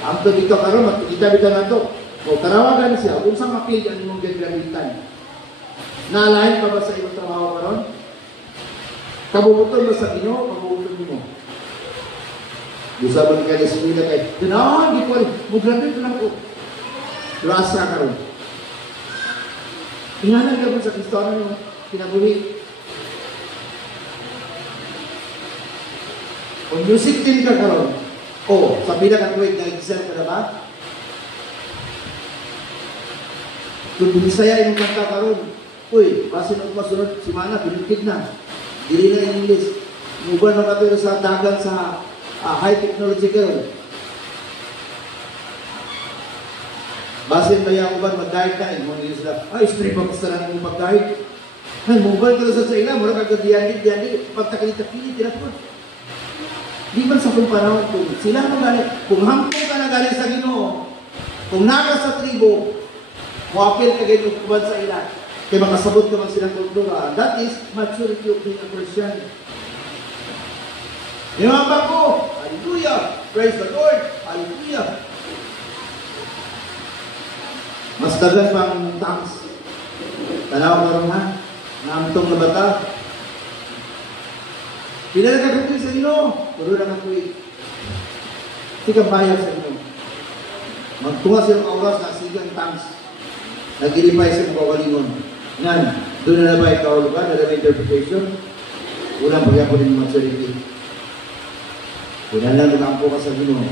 ang ito dito karon, magkikita-bita na ito. O, tarawagan siya, kung saan mapil ang inyong gagamitan. Naalahin pa ba sa iyong trabaho karon? Kabubuton ba sa Ginoo? Kabubuton mo. Gusto ba kayo sa Ginoo kayo? Dinawan, di ko rin. Mugraduate ko lang ko. Rasa karon. Tingnan ka po sa Kristono yung kinabuhi. Kung music team ka karon, oh, sa pinaka-tuwid na exam ka na ba? Kung binisaya yung kanta karon, uy, masunod si Mana, pinitid na. Dili na yung English. Muban na katulad sa dagat sa high technology karon. Basin ba yung uban mag-guide na, yung mga sila, ay, strip ang gusto na yung mag-guide. Ay, muban ka sa ila, mura kagadiyan-diyan, pagtakili-takili, tinapon. Di man sa kung panahon kung sila mo galing, kung hampong ka na galing sa Ginoo, kung naka sa tribo, muapil ka ganyan kuban sa ilan, kaya makasabot ka man silang kultura. That is maturity of being a Christian. Yung mga bako, hallelujah, praise the Lord, hallelujah. Mas dagan pang tanks. Tanaw mo rin ha, naamtong na bata. Pinalagay ko sa Ginoo, puro lang ako eh. Hindi ka bayad sa Ginoo. Magtunga silang oras na sigang tanks. Nag-ilipay sa kawalingon. Yan, doon na ba ikaw lugar, na may interpretation? Unang pagyapo din maturity. Kailangan nag-ampo ka sa Ginoo.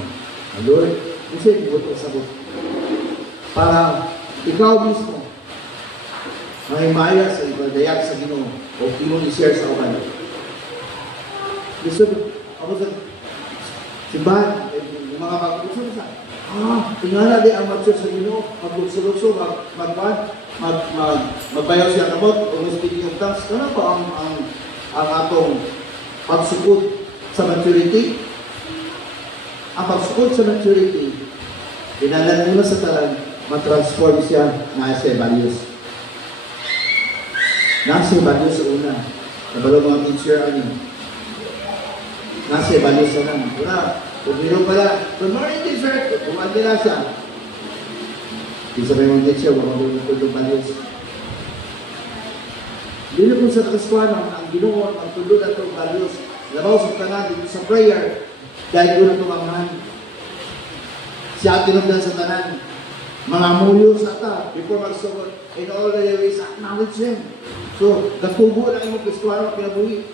Lord, kung sa'yo buto ka sabot. Para ikaw mismo, mahimaya sa ibadayak sa Ginoo o imong i-share sa ukan. Gusto ako sa simbahan, yung mga mag-gusto sa tingala di ang mature sa Ginoo, mag-lukso-lukso, magbayaw siya kamot, o speaking of tongues, ano ba ang atong pagsukod sa maturity? Ang pagsukod sa maturity, dinalan mo sa talan, matransform siya na sa values. Nasa values sa una, nabalo mga teacher, nasa values sa una. Una, kung meron pala, good morning teacher, kumandi na siya. Isa may mga teacher, wala mga values. Dito kung sa Kristwano, ang Ginoo, ang tulod na itong values, labaw sa tanan, dito sa prayer, dahil doon na itong amahan. Siya tinugdan sa tanan, mga muyo sa ta, before magsugod, in all the ways, acknowledge Him. So, gatubo lang yung Kristwano, pinabuhi.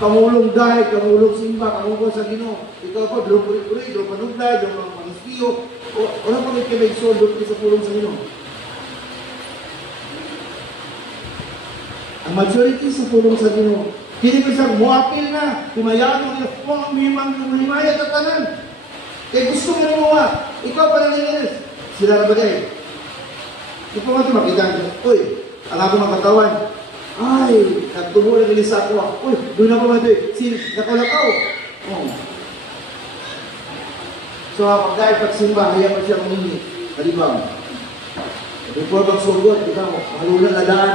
Kamulong dahil, kamulong simba, kamulong sa Ginoo. Ikaw pa, drum puri-puri, drum panuglay, drum mangistiyo. Wala pa may kibig so, drum sa pulong sa Ginoo. Ang majority sa pulong sa Ginoo, hindi ko siya muapil na, kumayaan mo nila, kung mahimaya sa tanan. Kaya gusto mo nila, ikaw pa nangyayari. Sila na ba dahil? Ikaw nga ito makita, uy, ang ako makatawan, ay, nagtubo na nila sa ako. Uy, doon na pa ba ito? Nakalakaw. Oh. So, dahil pagsimba, hayaan mo siya mangingi. Halibang. Before magsugod, ikaw, mahalunan na daan.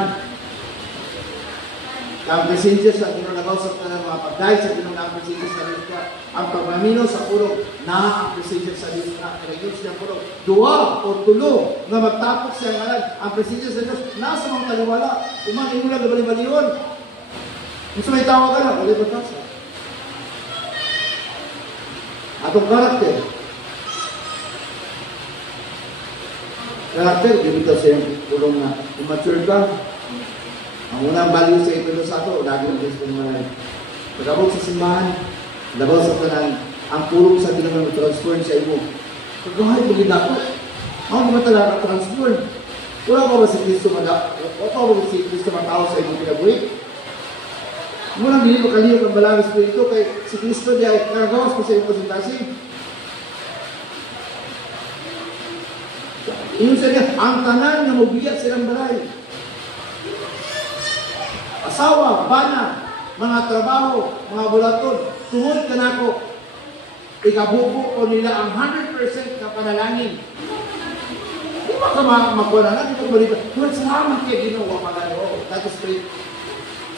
Ang presensya sa ginunagaw sa tanang mga pagdahil sa ginunagaw presensya sa Diyos. Ang pagmamino sa pulong na ang presensya sa Diyos na kalayon siya pulong. Dua o tulo na magtapok siya ngalan. Ang presensya sa Diyos nasa mga taliwala. Umanin mo lang na bali-baliyon. Gusto may tawag ka na, wala ba tasa? Atong karakter. Karakter, dito sa yung pulong na immature ka. Ang unang value sa ito sa ato, lagi ng Diyos kong maray. Pagkabot sa simbahan, labaw sa tanan, ang pulong sa ginawang transform sa imo. Pagkahay, maging ako. Ako naman talaga transform. Wala ba si Kristo wala ba si Kristo matao sa imong kinabuhi? Muna dili makalihok ang Balang Espiritu kay si Kristo di ay nagagawas ko sa imong presentasi. Iyon sa niya, ang tanan na mabiyat silang balay. Asawa, bana, mga trabaho, mga bulaton, tungod ka na ko, ikabubo ko nila ang 100% na panalangin. Di ba ka makuha na? Di ba balita? Lord, salamat kay ginawa magano. That is great.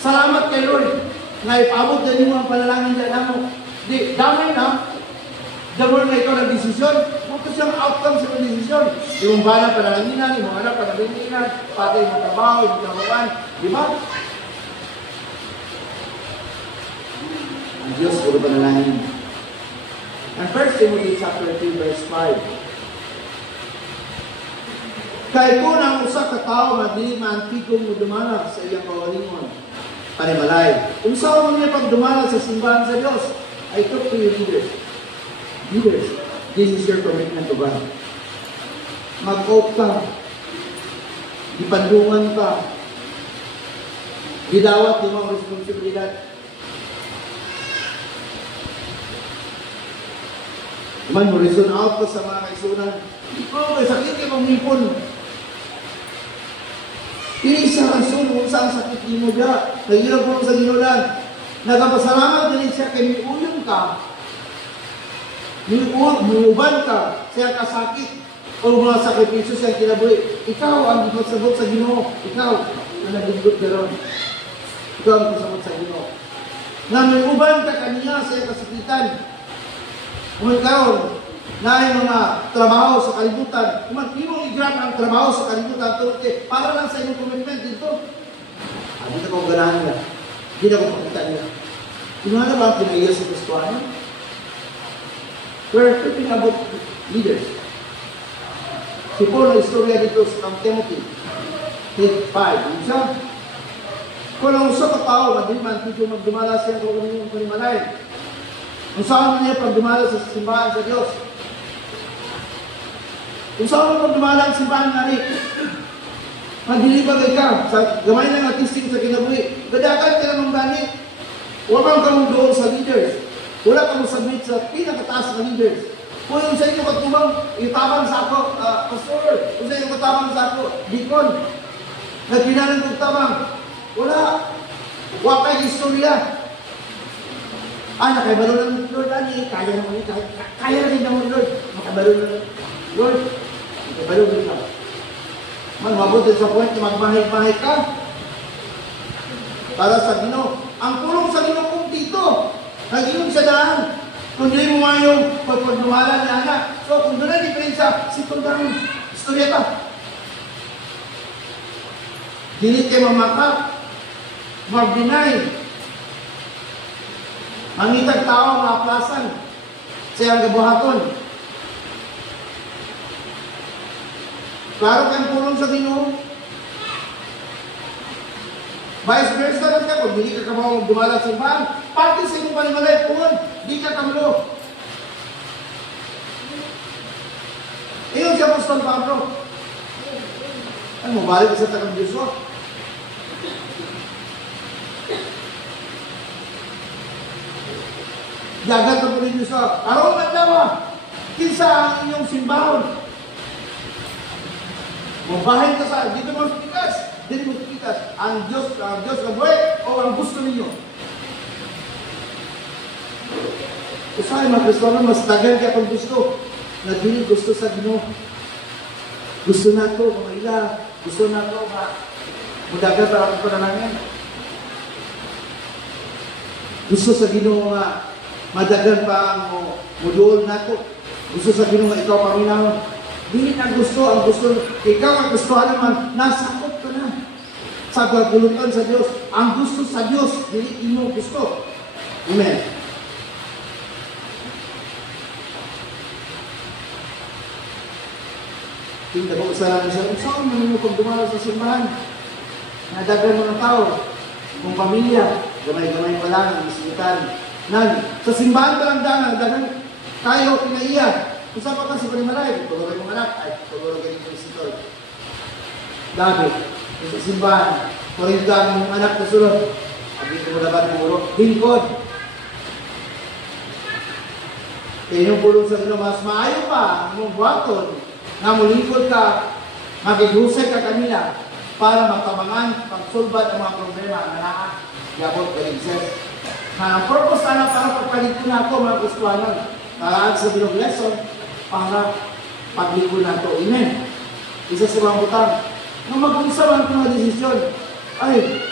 Salamat kay Lord na ipaabot na niyo ang panalangin na mo. Di, damay na. Damay na ikaw ng desisyon. Ito siyang outcome sa desisyon. Yung bala panalanginan, yung mga anak panalanginan, pati yung trabaho, yung trabahan. Di ba? Ang Diyos puro panalangin. And 1 Timothy chapter 3 verse 5. Kay kung ang usa ka tawo nga dili maantikong dumala sa iyang kawalingon, panimalay. Kung saan mo niya pagdumala sa simbahan sa Diyos, I talk to you leaders. Leaders, this is your commitment to God. Mag-opt ka, ipandungan ka, gidawat yung mga responsibilidad. Man mo reason out ka sa mga kaisunan. Ikaw, may sakit kayo mamipon. Ini sa rason kung saan sakit ni mo dya. Nagirap mo sa ginulan. Nagpasalamat din siya kay miuyon ka. Miuban ka. Siya kasakit. O mga sakripisyo siya kinabuhi. Ikaw ang magsabot sa Ginoo. Ikaw na nagdugot ka ron. Ikaw ang magsabot sa Ginoo. Na miuban ka kaniya siya kasakitan. Kung ikaw na yung mga trabaho sa kalibutan, kung mag-imong i-grab ang trabaho sa kalibutan, para lang sa inyong commitment dito. Hindi na ko ganahan nila. Hindi na ko makita nila. Sino na ba ang pinaiya sa Kristuano? We're talking about leaders. Si Paul na istorya dito sa Timothy 5. Isa, kung ang usa ka tao, madiman, dito magdumala siya kung ano yung panimalay. Kung saan niya pagdumala sa simbahan sa Diyos. Kung saan mo pagdumala ang simbahan nga ni, magdilibagay ka sa gamay ng artisting sa kinabuhi. Gadagan ka naman gani. Huwag kang kamong doon sa leaders. Wala kang submit sa pinakataas na leaders. Kung yung sa inyo katubang, itabang sa ako, pastor. Kung sa inyo katabang sa ako, deacon. Nagpinalang kong tabang. Wala. Huwag kayo istorya. Nakabalo ng Lord, kaya naman ito. Kaya rin naman Lord. Nakabalo ng Lord. Nakabalo rin ka. Mabuti sa point na magmahit-mahit ka. Para sa Ginoo. Ang pulong sa Ginoo kung dito. Nag-inom sa daan. Kung hindi mo nga yung pagpagdumalan niya anak. So kung doon na diferensya, sitong darong istorya ka. Hindi kayo mamaka. Mag-deny. Ang itag tao nga plasan sa iyang gabuhaton. Klaro kang pulong sa Ginoo. Vice versa lang ka, kung hindi ka kamao dumala sa simbahan, pati sa iyong panimalay puon, di ka kamlo. Iyon si Apostol Pablo. Ano mo, balik sa tagang Diyos mo? Dagat ka po rin Diyos mo. Araw man dawa, kinsa ang inyong simbahon. Mabahin ka sa, dito mo pikas. Dito mo pikas. Ang Diyos na buhay o ang gusto ninyo. Usahay mga Kristiyano, mas tagal ka kung gusto. Nagbinig gusto sa Ginoo. Gusto na ito, mga ila. Gusto na ito, mudagat para akong pananangin. Gusto sa Ginoo nga, madagan pa ang muduol na ito. Gusto sa Ginoo nga, ikaw paminaw. Dili na gusto, ang gusto, ikaw ang gustuhan naman, nasakop ka na. Sa gagulutan sa Diyos. Ang gusto sa Diyos, dili imo gusto. Amen. Tingnan ko sa lang isa, saan mo kung dumalo sa simbahan? Nadagan mo ng tao, kung pamilya, gamay-gamay pa lang, ang isitan. Sa simbahan ka lang dagan tayo, pinaiya. Kung saan pa ka sa panimalay, tulungan mong anak, ay tulungan ka ng Kristo. David, sa simbahan, kung ang anak na sunod, abin mo dapat puro, lingkod. Kaya yung pulong sa Ginoo, mas maayo pa, mong buhaton, nga mulingkod ka, magigusay ka kanila, para makabangan, pagsulbad ang mga problema na naagabot ka exist. Ang purpose na para pagpalit na ako, mga gustuhanan, kalaag sa bilog lesson, para paglikod na ito. Amen. Isa sa mga butang, nung mag-usa man ito na desisyon, ay,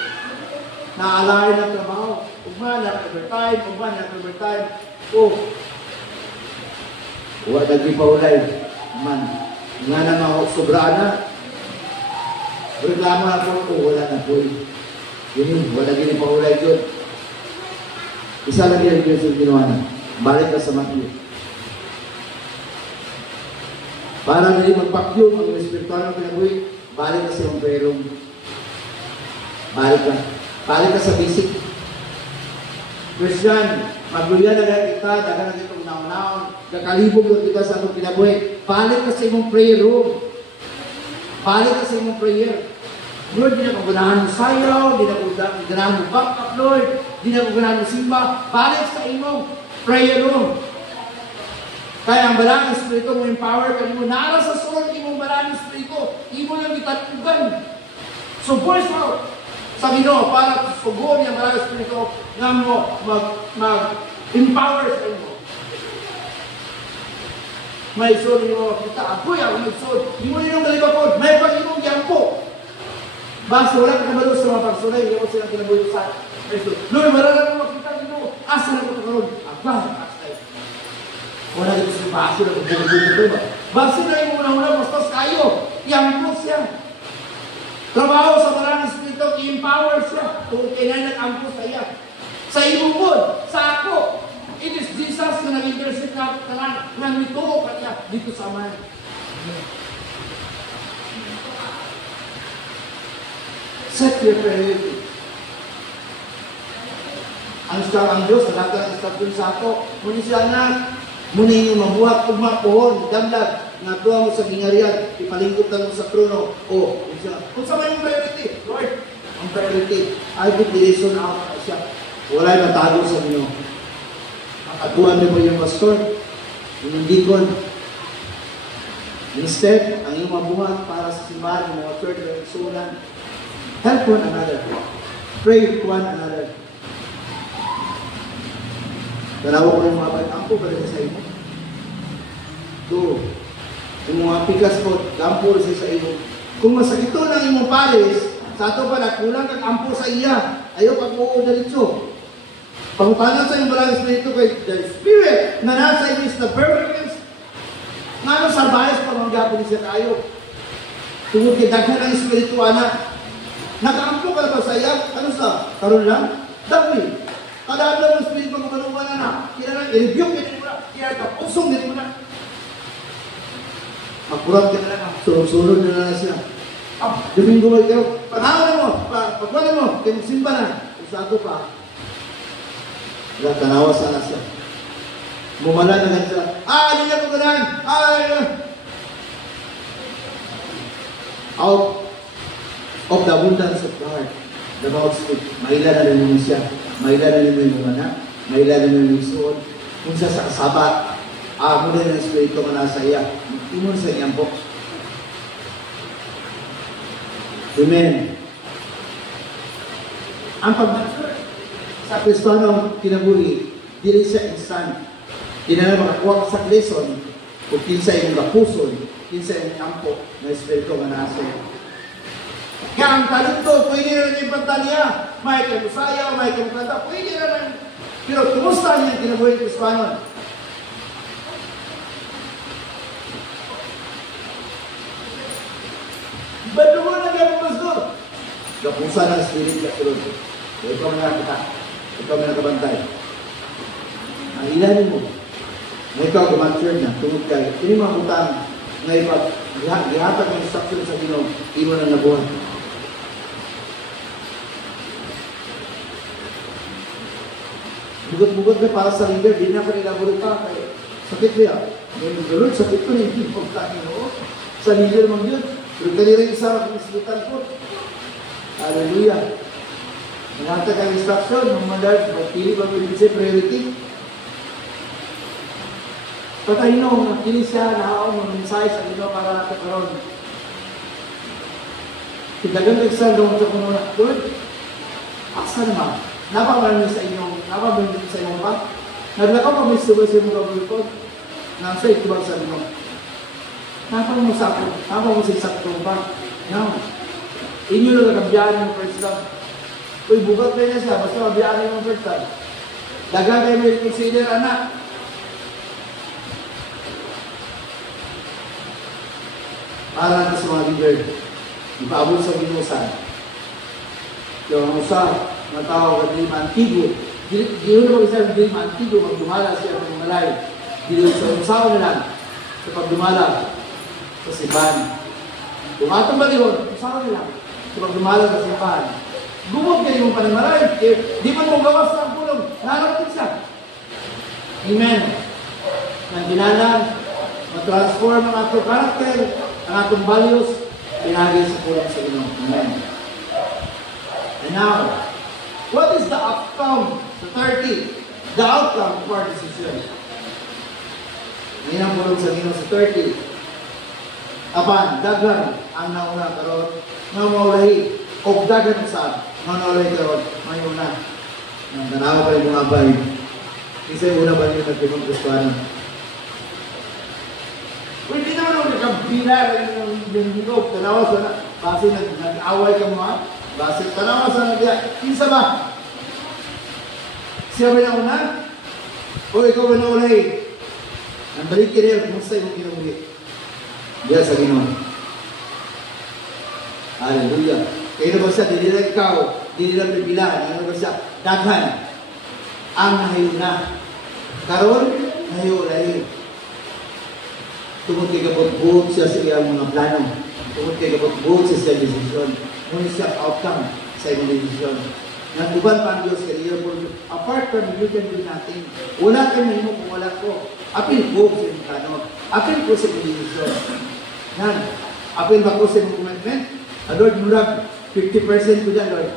naalala ng trabaho, ugman, overtime, huwag naging paulay, man, nga na mga sobraan na, reklamo na po, wala na po. Yun, wala naging paulay yun. Isa lang yung ginawa na, balik ka sa Matthew. Para hindi magpakyong ang espiritual ng pinabuhi, balik ka sa iyong perong. Balik ka. Balik ka sa basic. Christian, magluya na lang kita, daga na kitong naon-naon, kakalibog na kita sa atong pinabuhi. Balik ka sa iyong prayer room. Balik ka sa iyong prayer. Lord, di na ko ganahan mo sayaw, di na ko ganahan mo back up, Lord, di na ko ganahan mo simba. Balik sa iyong prayer room. Kaya ang Balang Espiritu mo empower ka mo. Naara sa sunod imong Balang Espiritu, imo lang itatugan. So voice out sa Ginoo para sugon ang Balang Espiritu nga mo mag-empower sa imo. May sun mo kita apoy ang magsud. Imo ninong galibakod, may pag-imong yampo. Basta wala ka kabalo sa mga pagsulay, imo silang kinabuhi sa Kristo. Lord, marala mo makita Ginoo. Asa na ko karon? Abang. Wala dito sa baso na kung ba? Baso na yung una-una, bastos kayo. Iampo siya. Trabaho sa Balang Espiritu, i-empower siya. Kung kailan nag-ampo sa iya. Sa imubod, sa ako. It is Jesus na nag-intercede na kanan, nang nituo ka niya dito sa man. Set your priority. Ang Diyos, nagkakaroon ng instruction sa ako. Muni siya na, muni yung mabuhat kung makuhon, damlag, nga tuwa mo sa gingarian, ipalingkutan mo sa trono. O, kung sa may priority, Lord, ang priority, I put the reason out na siya. Wala'y matago sa inyo. Makatuan mo yung pastor, yung dikon. Instead, ang iyong mabuhat para sa simbahan, yung mga church na nagsunan, help one another. Pray one another. Tanawa ko yung mga pag-ampo, balik sa imo. Do. Yung mga pikas po, ampo sa imo. Kung masakito ng imong pares, sa ato pala, kulang kang ampo sa iya. Ayaw pag-uo dalitso. Pangutanan sa iyong Balang Espiritu kay the Spirit na nasa iyo is the perfect. Nga nung sarbayas pa mga gapon siya tayo. Tungkol kay daghan ng Espiritu, anak. Nakaampo ka na ba sa iya? Ano sa? Karoon lang? Dami. Kada adlaw ng Espiritu magkaroon na. Kaya lang, i-review ka din mo na. Kaya ka, pusong din mo na. Magkurat ka na lang. Sunod-sunod na siya. Domingo ba ikaw? Panawan mo. Pagwalan mo. Kaya magsimba na. Usado pa. Wala, tanawa sana siya. Mumala na lang siya. Hindi na ko ganahan. Out of the abundance of the heart, the mouth speak. Maila na rin mo siya. Maila na rin mo yung anak. Maila na rin mo yung suod. Kung siya sa kasabat, mo na ng Espiritu ka nasa iya. Imun sa iyang po. Amen. Ang pag-mature sa Kristiyano kinabuhi, dili siya instant. Di na makakuha sa lesson kung kinsa yung kapuson, kinsa yung kampo na Espiritu nga nasa iya. Kaya ang talento, pwede na rin yung pantaniya. May kamusaya, may kamukanta, pwede na rin. Pero kumusta niya yung kinabuhi ng Kristiyano? Ba't mo na niya ang pastor? Kapusa ng Spirit ka tulog. Ikaw na kita. Ikaw na nakabantay. Ang ilanin mo. Na ikaw kumature na, tungod kayo. Hindi mga butang na ihatag ng instruction sa Ginoo, imo na nabuhan. Bugot-bugot na para sa leader, di na panilabulit pa. Sakit ba yan? Ngayon, Lord, sakit ko na hindi pagkain mo. Sa leader mong yun. Pero kanila yung isa, kumisilutan po. Hallelujah. Manata kang instruction, ng mga Lord, magpili ba may priority? Patay no, nagpili siya, nakaon ng mensahe sa Ginoo para natin karoon. Tidagan nagsan doon sa kuno na, Lord, aksa naman, napamarami sa inyong, napamarami sa inyong ba? Naglakaw pa may subay sa inyong gabulipod, nang sa itubag sa Ginoo. Napang mo sa ako, napang mo sa isaktong ba? No. Inyo na nagabiyaan yung first love. Uy, bugat kayo na siya, basta mabiyaan yung first love. Daga kayo may consider, anak. Para natin sa mga leader, ipaabot sa ginusan. Yung usa, natawag at di mantigo. Di mo isa di mantigo, magdumala siya ng malay. Di sa usaw na lang, sa pagdumala sa simbahan. Tumatang ba yun? Usaw na lang, sa pagdumala sa simbahan. Gumod kayo yung panimalay, di man mo gawas ng pulong, narapin siya. Amen. Nang ginalan, matransform ang ato karakter, ang atong values, pinagay sa pulong sa Ginoo. Amen. And now, what is the outcome? The 30. The outcome of our decision. Ngayon ang pulong sa Ginoo sa 30. Apan, dagan ang nauna karon, nga maulahi, o dagan saan, nga naulahi karon, may una. Nang tanawa pa rin mga abay. Isa yung una ba niyo nagpimang Kristwana? Pwede naman ako nakabila yung hinog. Tanawa sa na, base nag-away ka mo ha? Base, tanawa sa na, kinsa ba? Siya ba na una? O ikaw ba na ulay? Ang balik kaya, kumusta yung kinamuli? Diyan sa Ginoo. Hallelujah. Kaya na ba siya, di nila ikaw, di nila pipilahan, kaya na ba siya, daghan. Ang nahayo na. Karon, nahayo ulay. Tungkol kay kapag-buhok siya sa iyang mga plano. Tungkol kay kapag-buhok siya sa desisyon. Ngunit siya outcome sa iyong desisyon. Nagbuban pa ang Diyos kay iyo po. Apart from you can do nothing. Wala kayo mahimo kung wala ko. Apil po sa iyong plano. Apil po sa iyong desisyon. Yan. Apil ba ko sa iyong commitment? Lord, murag 50% ko dyan, Lord.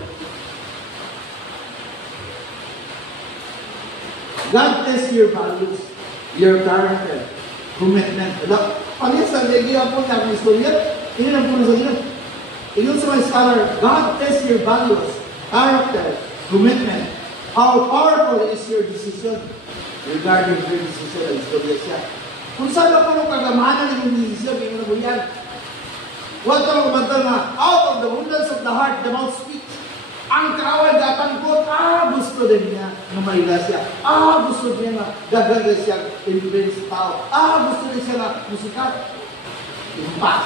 God tests your values, your character, commitment. Pag-isa, nagiging po niya ang istorya, yun ang puno sa inyo. Yun sa mga scholar, God tests your values, character, commitment. How powerful is your decision regarding your decision ang istorya siya. Kung saan ako nung kagamanan ng decision, yung mga yan. Huwag ka magbantal na, out of the abundance of the heart, the mouth speaks. Ang kaaway gatangkot, gusto din niya na maila siya. Gusto niya na dagan siya influence sa tao. Gusto din siya na musikat. Impas.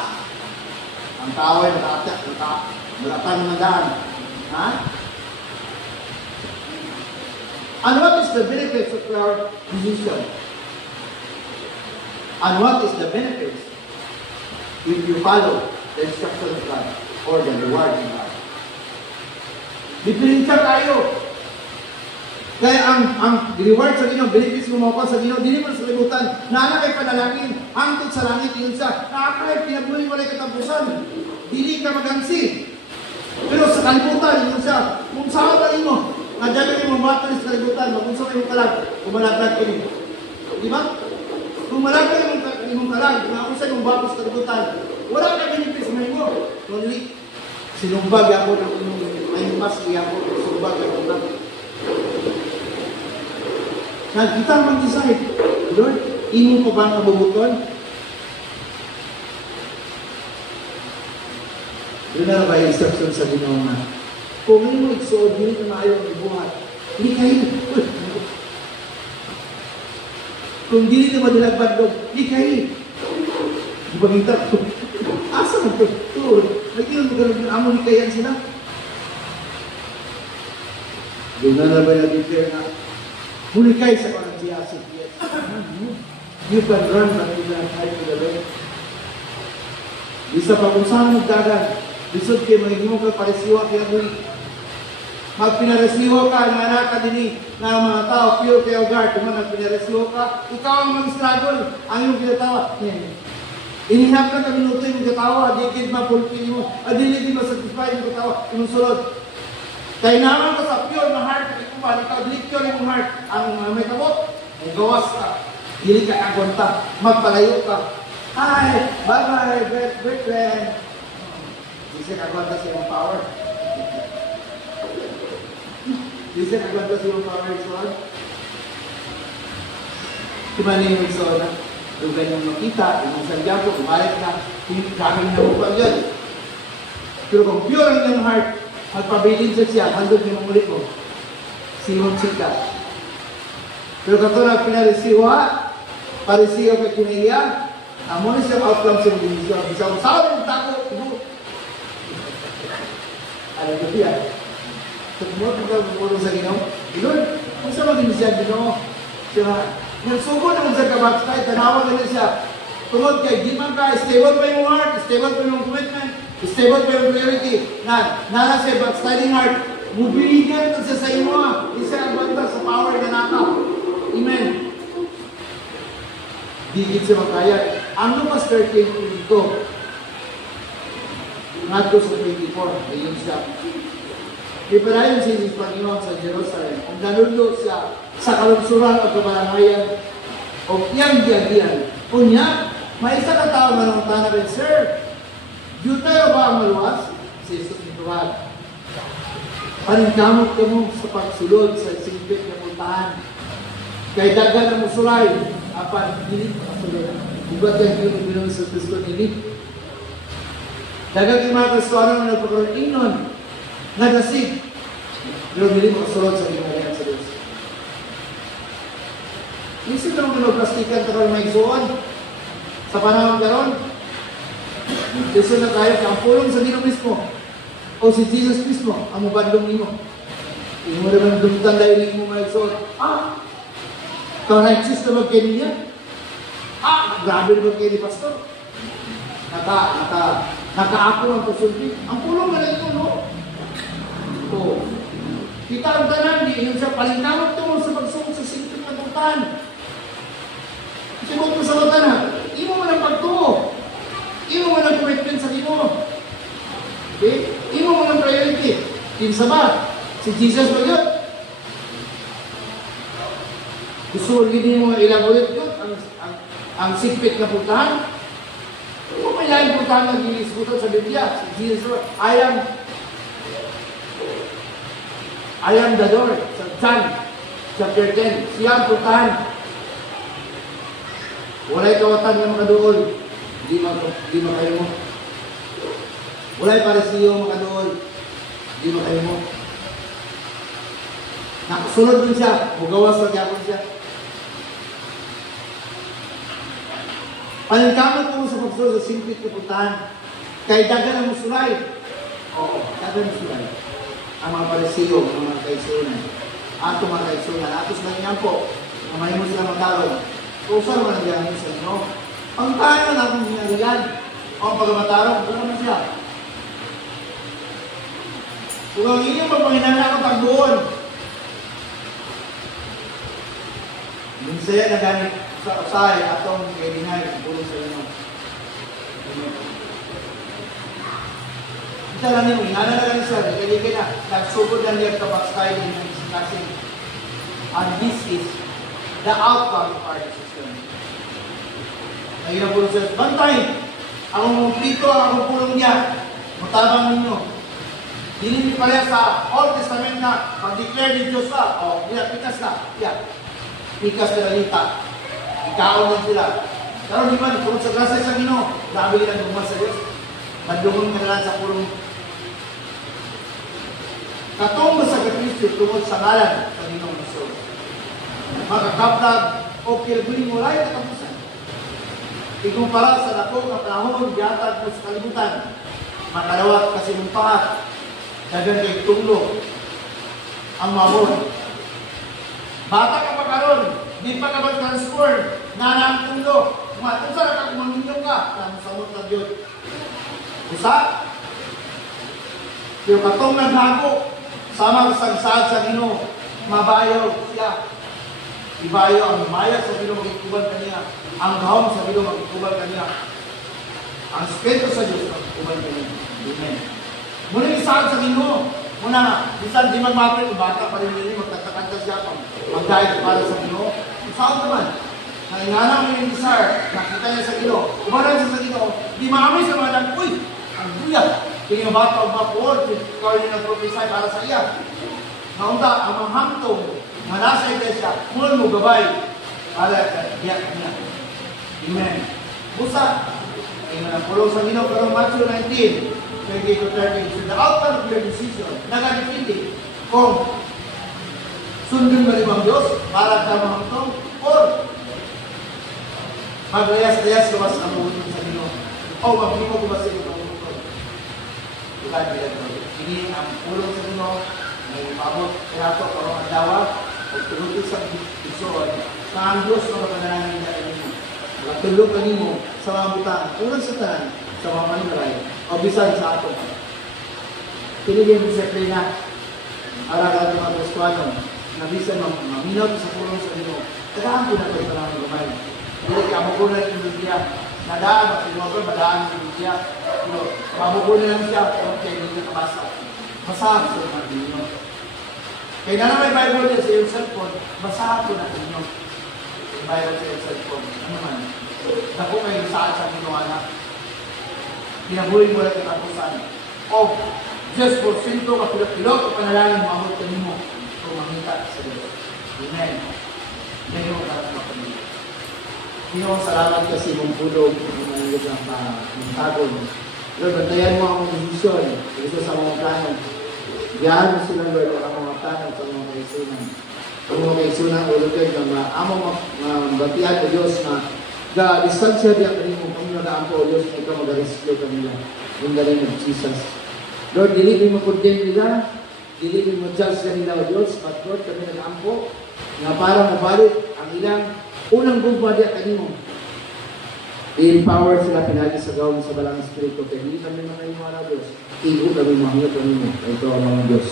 Ang kaaway nakatak, nakatang na daan. Ha? And what is the benefits of our decision? And what is the benefits if you follow the instruction of God or the reward of God? Diferensya tayo. Kaya ang reward sa Ginoo, benefits mo makuha sa Ginoo, dili mo sa libutan. Naana kay panalangin, hangtod sa langit yun siya. Nakakahit, pinagmuli mo na katapusan. Dili ka magansi. Pero sa kalibutan, yun siya. Kung saan ba mo, nadyagan mo battery sa kalibutan, kung saan mo kalag, kumalagdag ko niyo. Di ba? Kung malagdag yung kalag, kung saan yung batos sa kalibutan, wala ka benefits mo. Only, sinumbag ako ng ay mas iya ko sumbag ako na. Kita mag-decide, Lord, imo pa ba nabubuton? Yun na ba yung instruction sa Ginoo na? Kung ngayon mo igsuod, hindi na maayaw ang ibuhat. Hindi kayo. Kung hindi na madilagbandog, hindi kayo. Di ba kita? Asa mo ito? Nagkilang mo ganun yung amo ni kayan sila. Doon na ba nag-declare na huli kayo sa parang siyasip. You can run but you can hide to the Lord. Bisa pa kung saan magdagan, bisod kayo magiging ka paresiwa kaya huli. Magpinaresiwa ka, nanak ka din na mga tao, pure kayo guard. Kung magpinaresiwa ka, ikaw ang mag-struggle. Ang iyong kinatawa. Inihap ka na minuto yung katawa, adikid mapulpil mo, adikid masatisfy yung katawa, yung sulod. Kaya naman ka sa pure na heart, ikuman, ikaw pure yung heart, ang may kabot, may gawas ka, hindi ka kagwanta, magpalayo ka. Hi, bye-bye, great friend. Hindi siya kagwanta sa iyong power. Hindi siya kagwanta sa iyong power, son. Kimani yung son, kung ganyan makita, yung Santiago, umalik na, kami na upang yun. Pero kung pure ang iyong heart, magpabilin siya, handog yung ulit mo. Simon Chika. Pero kato na pinarisiwa, parisiyo ka kinahiya, amo na siya outcome sa dinisyon. Bisa mo, saan yung tako? Alam ko siya. Tumulong ka mumulong sa Ginoo. Lord, kung saan maging siya Ginoo? Siya, nagsugo naman sa kabatskay, tanawag na siya. Tungod kay, di man ka, stable pa yung heart, stable pa yung commitment, stable pa yung priority. Nana siya, backsliding heart, mubiligan na siya sa iyo. Isa ang banta sa power na naka. Amen. Digit siya makaya. Ang lumas 13 dito, ngadto sa 24, ayun siya. Preparayon siya si Panginoon sa Jerusalem. Ang nanulo siya sa kalungsuran o kabalangayan o iyang diyan. Unya, may isa ka tao na nang tanawin, Sir, diyo tayo ba ang maluwas? Si Jesus nituwag. Paningkamot ka mo sa pagsulod sa singpit na puntahan. Kay dagan na musulay, apan, hindi pa kasulod. Iba't yung pinong sa Kristo nili. Dagan yung mga Kristoano na nagpakaroon ingnon, nagasig. Pero hindi mo kasulod sa ginagayan sa Diyos. Isip naman pinaplastikan ka karoon may isuon. Sa panahon karoon, Diyos na tayo, ang pulong sa Dino mismo. O si Jesus mismo, ang mubandong nimo. Hindi mo naman dumitan dahil hindi mo may isuon. Ka-righteous na magkini niya. Grabe naman kayo ni Pastor. Naka-ako ang pasulti. Ang pulong na ito, no? Oo. Kita ang tanan, di yun siya palinawag ito sa pagsungod sa singkit na puntahan. Sibot mo sa mga tanan, imo mo ng pagtuo. Imo mo ng commitment sa Ginoo. Okay? Imo mo ng priority. Kinsa ba? Si Jesus ba yun? Gusto hindi mo ilang ulit yun? Ang sikpit na puntahan? Kung may laing puntahan na ginisgutan sa Biblia, si Jesus, I am the door. Sa John, chapter 10. Siya ang puntahan. Wala'y kawatan ng mga dool. Di makayo mo. Wala'y parisiyo mga dool. Di makayo mo. Nakasunod din siya. Mugawas na gyapon siya. Paningkamot mo sa pagsunod sa singpit na puntahan. Kay dagan ang musulay. Oo, dagan ang musulay. Ang mga parisiyo, ang mga kaisunan. Ato mga kaisunan. Atos na niyan po. Kamay mo sila magkaroon. Kung saan naman ang sa inyo? Ang kaya na akong hinaligan. Ang pagmatarong, kung naman siya. Kung ang inyong magpanginan ako pagbuon. Yung saya na gamit sa usay atong kailinay ang pulong sa inyo. Kita lang yung inana na lang siya, nagiging na, nagsugod na niya kapag-style ng kasi. And this is the outcome of our decision. Ayun ang pulong sa inyo. Bantay! Ang pito, ang pulong niya, matabang ninyo. Hindi pala sa Old Testament na pag-declare ni Diyos na, pikas na, pikas na lalita. Ikaon lang sila. Pero di man, kung sa grasa sa Ginoo, grabe lang gumas sa Diyos. Madungon ka na lang sa pulong. Katong sa Kristo tungod sa ngalan sa Ginoo Hesus. Makakaptag o kilbuhin mo lahat katapusan. Ikumpara sa dako nga panahon gihatag mo sa kalibutan. Makalawat kasi mong pahat. Dagan kay tunglo ang mabon. Bata ka pa karon, di pa ka mag-transform, nanang tunglo. Kung sa ka kumaminyo ka, nang samot na Diyos. Usa, yung katong naghago, sama sa sagsad sa Ginoo, mabayaw siya. Ibayaw ang maya sa Ginoo, magkikubal kaniya. Ang gahom sa Ginoo, magkikubal kaniya. Ang Espiritu sa Diyos, mag-ubay ka niyo. Amen. Muna isahan sa Ginoo. Muna, minsan di magmapit, bata pa rin nila, magtatakanta siya pang mag-guide para sa Ginoo. Isahan naman. Nangingana mo yung desire, nakita niya sa Ginoo. Umaran siya sa Ginoo. Di maamay sa mga dan, uy, ang buya. Kaya yung bata o bapuod, ikaw yung nag-prophesy para sa iya. Naunta, ang mga hamtong, mga nasa iglesia, mula mo gabay para biyak niya. Amen. Busa, ay manapulong sa Ginoo, pero Matthew 19, 20-30, so the outcome of your decision, nagadipindi kung sundin mo rin Diyos para sa mga hamtong, or maglayas-layas lumas ang buhay sa Ginoo, o maglimo kumas sa Ginoo. Ini ang pulong sa Ginoo, may pabot kaya ito, parang ang dawa, o tulutin sa Igsoon, na ang Diyos na mapanalangin na kanimo. Matulog kanimo sa mga butang, unang sa tanan, sa mga manimaray, o bisan sa ato. Pinili ang disiplina, araw-araw ng mga Kristuano, na bisan maminaw sa pulong sa Ginoo, kailangan ko na ito ng mga gamay. Hindi ka magunan yung Biblia, nadaan, matinogol, madaan yung Biblia, mabukunin lang siya, okay, hindi ka kabasa. Basahan sa mga Ginoo. Kaya na may Bible din sa iyong cellphone, basahan ko na inyo. Yung Bible sa iyong cellphone, ano man. Naku kayo saan sa Ginoo na. Pinabuhin mo lang yung kapusan. O, Diyos po, sinto ka pilot o panalangin, mamot ka nimo kung mamita sa Diyos. Amen. Ngayon mo ka sa pamilya. Ginoo, salamat kasi mong pulog ng manilog ng tagon. Lord, bantayan mo ang desisyon. Ito sa mga plano. Diyan mo sila, Lord, ang mga plano sa mga kaisunan. Ang mga kaisunan, o Lord, na among mabatian o Diyos na distansya diyan kanimo kung nag-aampo o Diyos na ikaw mag-rescue kanila. In the name of Jesus. Lord, dili mo condemn nila. Dili mo judge kanila o Diyos. But Lord, kami nag-aampo na para mabalik ang ilang unang gumpa diyan kanimo. I-empower sila pinagi sa gawin sa balang espiritu. Kaya hindi kami mga imahala Diyos. Igo kami mahingap kami mo. Ito ang mga Diyos.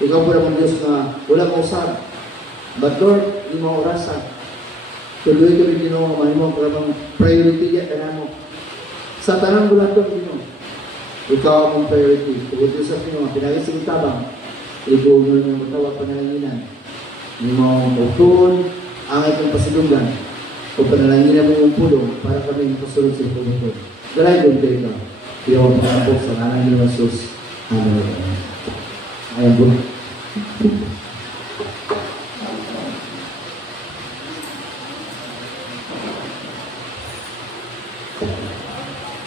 Ikaw po naman Diyos na wala kausap. But Lord, hindi mo orasan. Tuloy kami ginawa mga mo. Parang priority yan ka mo. Sa tanang bulan doon, Gino. Ikaw ang priority. Tugod Diyos sa Pino. Pinagi sa itabang. Igo mo yung matawag panalanginan. Hindi mo utun. Ang itong pasilungan. O panalangin na mo yung pulong para kami pasulod sa pulong ko. Galay doon kayo na. Iyaw ang pangapok sa nanang ni Jesus. Amen. Ayan po.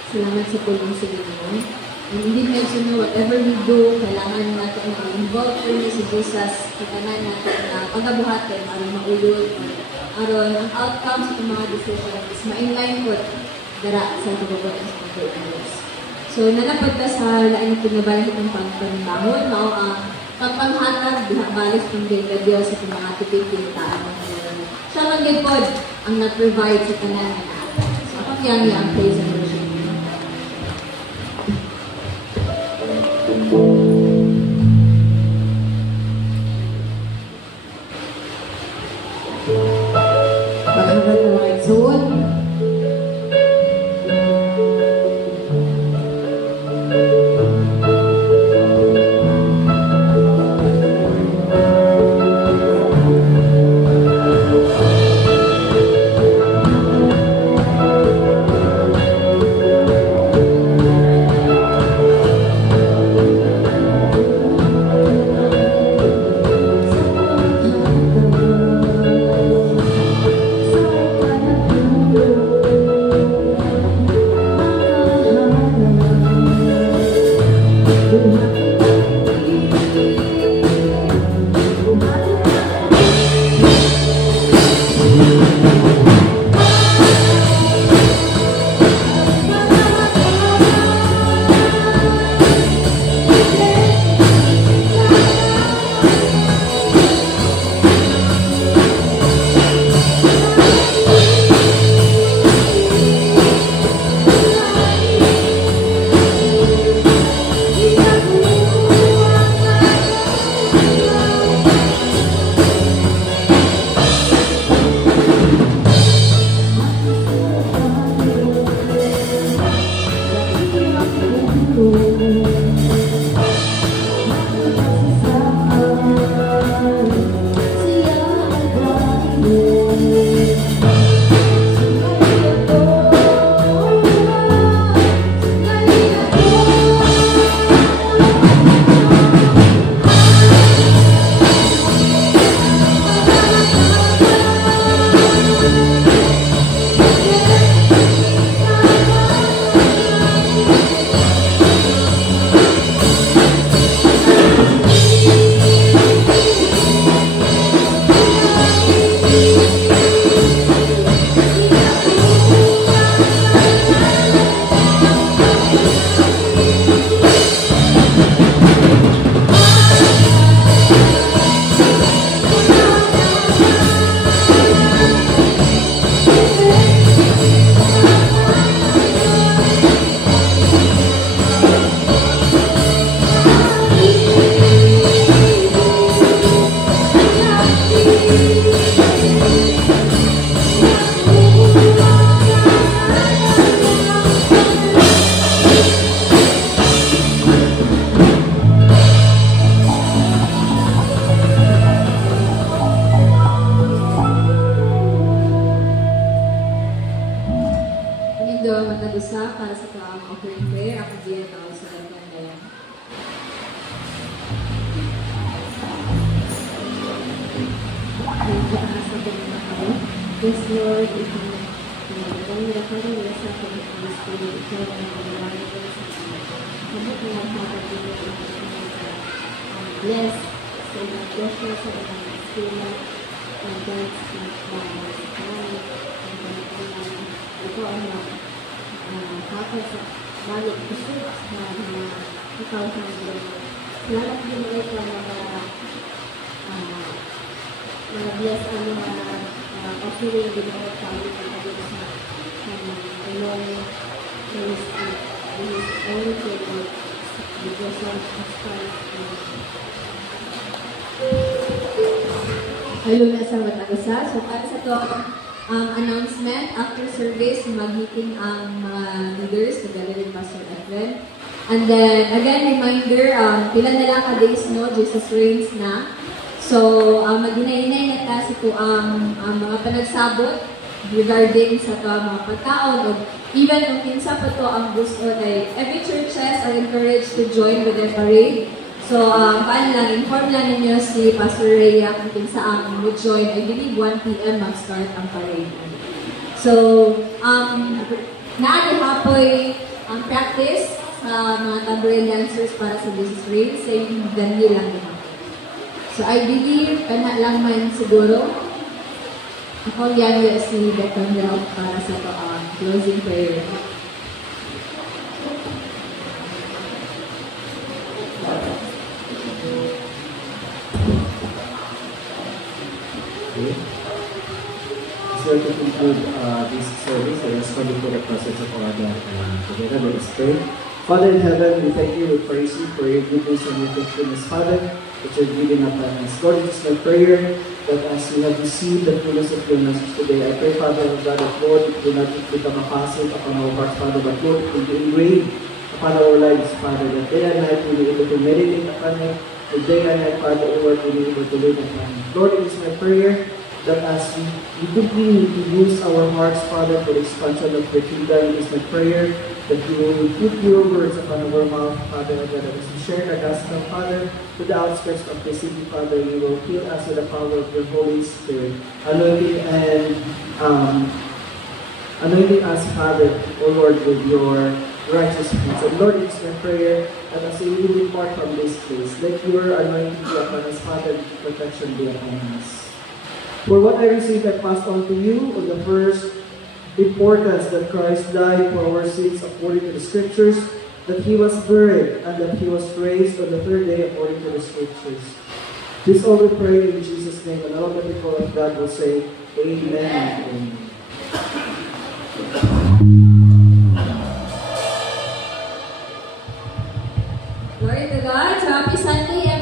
Salamat sa pulong sa Ginoo. And hindi mention na whatever we do, kailangan natin mag-involve rin si Jesus. Kailangan natin na pagabuhatin, aron maulod, aron ang outcomes ng mga decisions is ma-inline po dara sa kababayan sa pagkakas. So, nanapadta sa lain na pinabayan ng pagpanibahon, mao ang pagpanghatag, balis ng Bega Diyos sa mga tipid-pilitaan ng Lord. Siya man gipod ang na-provide sa kanan na natin. So, akong yang praise and worship. Pagkakat ng mga igsoon, Yes, Lord, if you kami na kami nila sa akin ng Holy Spirit, ikaw na nagawali ko sa akin. Kamot na magpapagpili ko bless sa ilang pressure sa ilang eskwela, and God's mga kamay, and ikaw ang kapag sa balik kusur sa mga ikaw sa mga salamat din mo ito mga bless ang mga offering din ako sa amin pagkabit sa Lord ministry and His own favor because of Christ. Ayun na sa matagasa. So, para sa ito, announcement, after service, mag-meeting ang mga leaders together with Pastor Edwin. And then, again, reminder, pila na lang ka-days, no? Jesus reigns na. So, maghinay-hinay na kasi po ang mga panagsabot regarding sa mga pagkaon o even kung kinsa pa to ang gusto ay every churches are encouraged to join with their parade. So, paano lang, inform lang ninyo si Pastor Rhea kung kinsa ang mag-join. I believe 1 p.m. mag-start ang parade. So, naalihapoy ang practice sa mga tambourine dancers para sa Jesus Reigns sa yung ganyan lang naman. So, I believe, kana lang man siguro, ako yan si Beckham para sa closing prayer. Okay. So to conclude this service, I ask you for the presence of our God together. Let us pray. Father in heaven, we thank you, we praise you for your goodness and your faithfulness, Father, that you're giving upon us. Lord, it is my prayer that as we have received the fullness of your message today, I pray, Father, God, that Lord, it will not become a hassle upon our hearts, Father, but Lord, it will be engraved upon our lives, Father, that day and night we'll be able to meditate upon it, that day and night, Father, Lord, we'll be able to live upon it. Lord, it is my prayer that as we continue to use our hearts, Father, for the expansion of your kingdom, it is my prayer that you will put your words upon our mouth, Father, and that as we share the gospel, Father, to the outskirts of the city, Father, you will fill us with the power of your Holy Spirit, anointing us, Father, O Lord, with your righteousness. And Lord, it's my prayer that as we depart from this place, let your anointing be upon us, Father, protection be upon us. For what I received, I passed on to you on the first importance that Christ died for our sins according to the Scriptures, that He was buried, and that He was raised on the third day according to the Scriptures. This all we pray in Jesus' name, and all the people of God will say, Amen and Amen. Glory to God. So, happy Sunday,